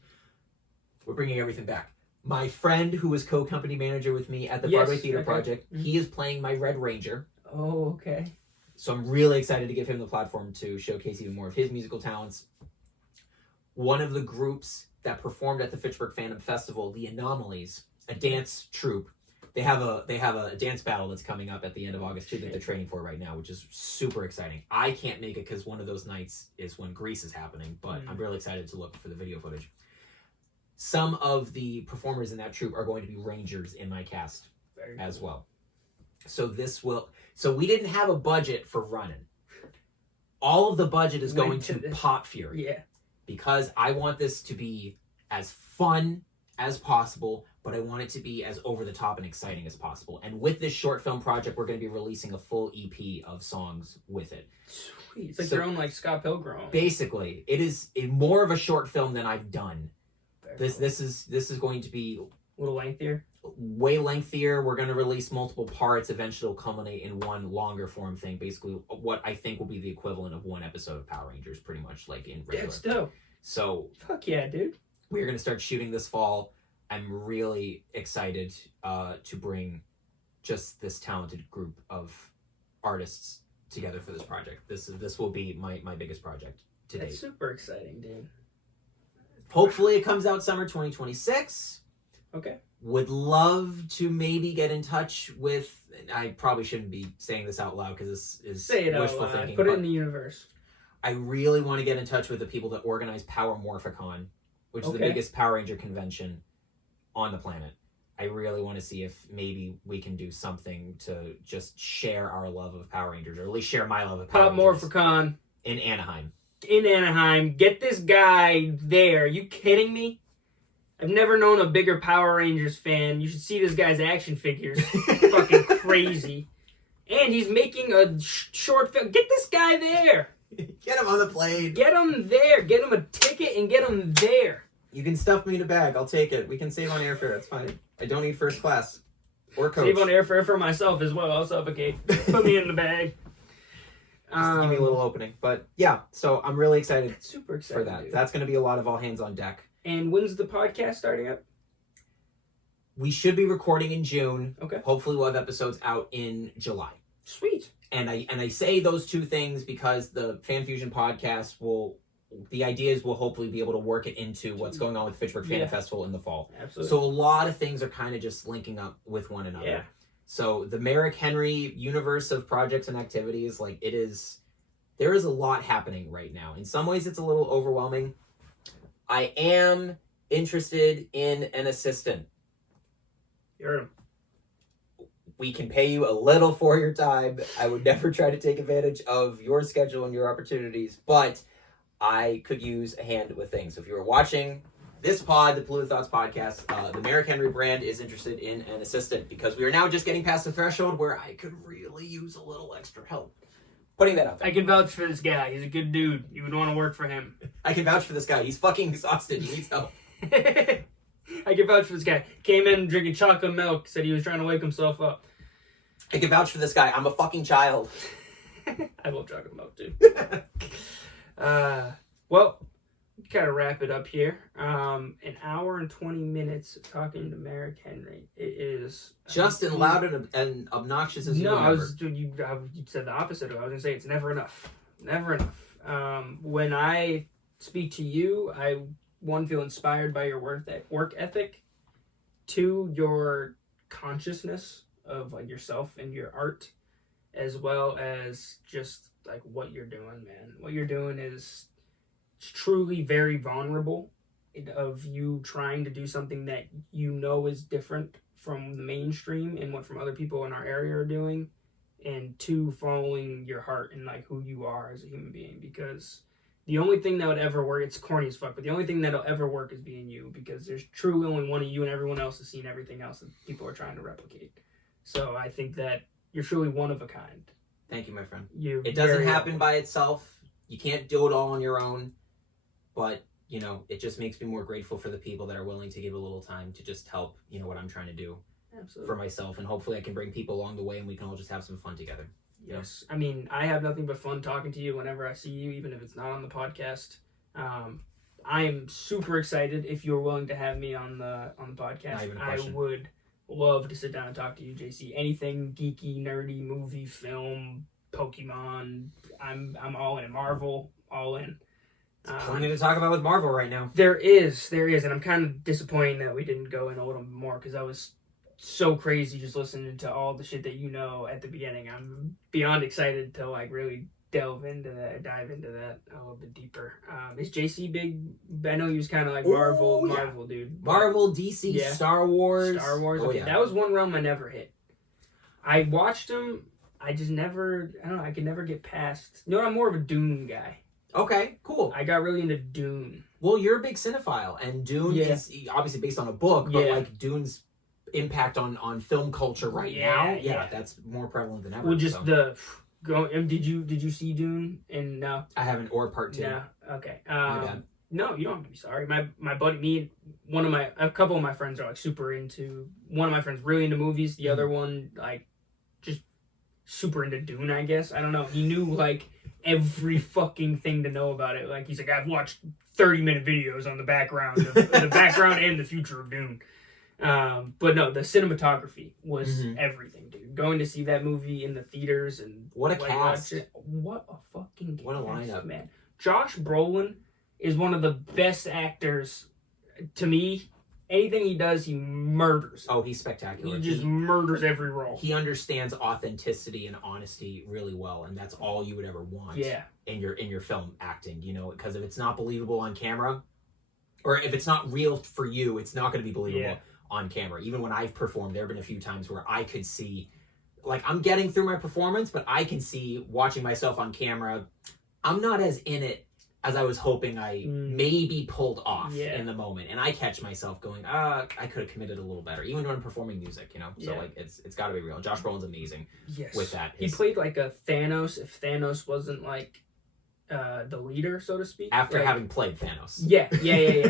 we're bringing everything back. My friend who was co-company manager with me at the Broadway Theater Project, he is playing my Red Ranger. Oh, okay. So I'm really excited to give him the platform to showcase even more of his musical talents. One of the groups that performed at the Fitchburg Fandom Festival, the Anomalies, a dance troupe, they have a dance battle that's coming up at the end of August too that they're training for right now, which is super exciting. I can't make it because one of those nights is when Grease is happening, but I'm really excited to look for the video footage. Some of the performers in that troupe are going to be Rangers in my cast as well. So we didn't have a budget for Runnin. All of the budget is going to Pop Fury. Yeah. Because I want this to be as fun as possible, but I want it to be as over the top and exciting as possible. And with this short film project, we're going to be releasing a full EP of songs with it. Sweet. It's like your own like Scott Pilgrim. Basically, it is more of a short film than I've done. This is going to be a little lengthier. Way lengthier. We're going to release multiple parts. Eventually, it'll culminate in one longer form thing. Basically, what I think will be the equivalent of one episode of Power Rangers, pretty much like in regular. That's dope. So fuck yeah, dude. We're going to start shooting this fall. I'm really excited to bring just this talented group of artists together for this project. This will be my biggest project to date. That's super exciting, dude. Hopefully, it comes out summer 2026. Okay. Would love to maybe get in touch with. I probably shouldn't be saying this out loud because this is wishful thinking. Put it in the universe. I really want to get in touch with the people that organize Power Morphicon, which is the biggest Power Ranger convention on the planet. I really want to see if maybe we can do something to just share our love of Power Rangers, or at least share my love of Power Rangers. Morphicon in Anaheim. Get this guy there. Are you kidding me? I've never known a bigger Power Rangers fan. You should see this guy's action figures. Fucking crazy. And he's making a short film. Get this guy there. Get him on the plane. Get him there. Get him a ticket and get him there. You can stuff me in a bag. I'll take it. We can save on airfare. That's fine. I don't need first class or coach. Save on airfare for myself as well. I'll suffocate. Put me in the bag. Just give me a little opening. But yeah, so I'm really excited. Super excited for that. Dude. That's going to be a lot of all hands on deck. And when's the podcast starting up? We should be recording in June. Okay. Hopefully we'll have episodes out in July. Sweet. And I say those two things because the Fan Fusion podcast the ideas will hopefully be able to work it into what's going on with Fitchburg Fan Festival in the fall. Absolutely. So a lot of things are kind of just linking up with one another. Yeah. So the Merrick Henry universe of projects and activities, there is a lot happening right now. In some ways it's a little overwhelming. I am interested in an assistant You heard him. We can pay you a little for your time. I would never try to take advantage of your schedule and your opportunities, but I could use a hand with things. So if you were watching this pod, the Polluted Thoughts Podcast, the Merrick Henry brand is interested in an assistant because we are now just getting past the threshold where I could really use a little extra help. Putting that out there. I can vouch for this guy. He's a good dude. You would want to work for him. I can vouch for this guy. He's fucking exhausted. He needs help. I can vouch for this guy. Came in drinking chocolate milk, said he was trying to wake himself up. I can vouch for this guy. I'm a fucking child. I love chocolate milk, too. Well, kind of wrap it up here. An hour and 20 minutes of talking to Merrick Henry. It is just as loud and obnoxious as you remember. You said the opposite of it. I was gonna say it's never enough. Never enough. When I speak to you, I feel inspired by your work ethic. 2, your consciousness of like yourself and your art, as well as just like what you're doing, man. What you're doing is truly very vulnerable, of you trying to do something that you know is different from the mainstream and what from other people in our area are doing, and 2, following your heart and like who you are as a human being, because the only thing that would ever work, it's corny as fuck, but the only thing that'll ever work is being you, because there's truly only one of you and everyone else has seen everything else that people are trying to replicate. So I think that you're truly one of a kind. Thank you, my friend. It doesn't happen by itself. You can't do it all on your own. But, you know, it just makes me more grateful for the people that are willing to give a little time to just help, you know, what I'm trying to do. Absolutely. For myself. And hopefully I can bring people along the way and we can all just have some fun together. Yes. I mean, I have nothing but fun talking to you whenever I see you, even if it's not on the podcast. I am super excited if you're willing to have me on the podcast. Not even a question. I would love to sit down and talk to you, JC. Anything geeky, nerdy, movie, film, Pokemon, I'm all in. Marvel, all in. Plenty to talk about with Marvel right now. There is, and I'm kind of disappointed that we didn't go in a little more, because I was so crazy just listening to all the shit that you know at the beginning. I'm beyond excited to like really dive into that a little bit deeper. Is JC big? I know he was kind of like Marvel dude. Marvel, DC, yeah. Star Wars. Okay, yeah. That was one realm I never hit. I watched him. I just never. I don't know. I could never get past. You know, I'm more of a Dune guy. Okay, cool. I got really into Dune. Well, you're a big cinephile, and Dune is obviously based on a book, but like Dune's impact on film culture right now, that's more prevalent than ever. Well, just did you see Dune? And no, I haven't. Or part 2. No, okay. My bad. No, you don't have to be sorry. My buddy, a couple of my friends are like super into. One of my friends really into movies. The other one like just super into Dune. I guess I don't know. He knew like every fucking thing to know about it. Like he's like, I've watched 30-minute videos on the background and the future of Dune. But no, the cinematography was everything, dude. Going to see that movie in the theaters and what a cast! What a fucking cast, what a lineup, man! Josh Brolin is one of the best actors to me. Anything he does, he murders. Oh, he's spectacular. He just murders every role. He understands authenticity and honesty really well, and that's all you would ever want. In your film acting, you know, because if it's not believable on camera, or if it's not real for you, it's not going to be believable on camera. Even when I've performed, there have been a few times where I could see, like, I'm getting through my performance, but I can see watching myself on camera, I'm not as in it as I was hoping I maybe pulled off in the moment. And I catch myself going, I could have committed a little better, even when I'm performing music, you know? So, like, it's got to be real. Josh Brolin's amazing with that. He played like a Thanos, if Thanos wasn't, like, the leader, so to speak. After like, having played Thanos. Yeah.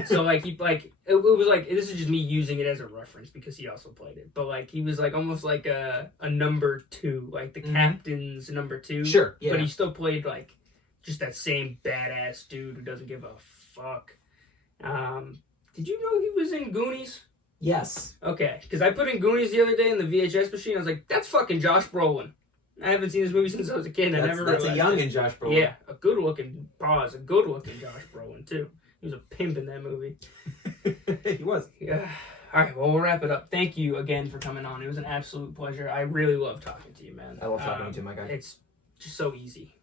So, like, it was like, this is just me using it as a reference because he also played it. But, like, he was, like, almost like a number 2, like the captain's number 2. Sure, yeah. But he still played, like, just that same badass dude who doesn't give a fuck. Did you know he was in Goonies? Yes. Okay, because I put in Goonies the other day in the VHS machine. I was like, that's fucking Josh Brolin. I haven't seen this movie since I was a kid. And I never realized. That's a youngin' Josh Brolin. Yeah, a good-looking Josh Brolin, too. He was a pimp in that movie. He was. Yeah. All right, well, we'll wrap it up. Thank you again for coming on. It was an absolute pleasure. I really love talking to you, man. I love talking to you, my guy. It's just so easy.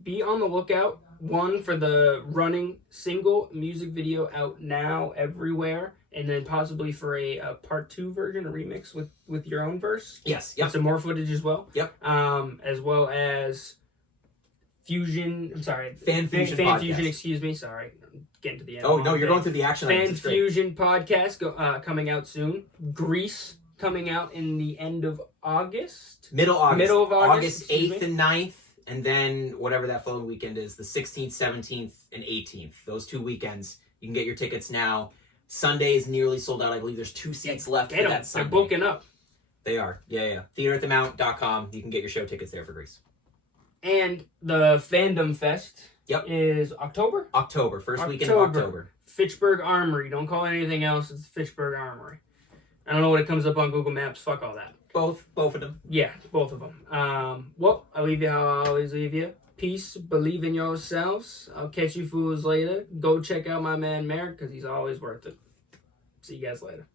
Be on the lookout, for the Running single music video out now everywhere. and then possibly for a part 2 version, a remix with your own verse. Yes. Yep. And some more footage as well. Yep. As well as Fusion. I'm sorry. Fan Fusion. Excuse me. Sorry. I'm getting to the end. Oh no, you're going through the action items. Fan Fusion podcast coming out soon. Grease coming out in the end of August. Middle of August 8th me. and 9th. And then whatever that following weekend is, the 16th, 17th, and 18th. Those 2 weekends. You can get your tickets now. Sunday is nearly sold out. I believe there's 2 seats left for that Sunday. They're booking up. They are. Yeah. Theateratthemount.com. You can get your show tickets there for Greece. And the Fandom Fest is October? First weekend of October. Fitchburg Armory. Don't call it anything else. It's Fitchburg Armory. I don't know what it comes up on Google Maps. Fuck all that. Both of them. Yeah, both of them. Well, I'll leave you how I always leave you. Peace. Believe in yourselves. I'll catch you fools later. Go check out my man Merrick because he's always worth it. See you guys later.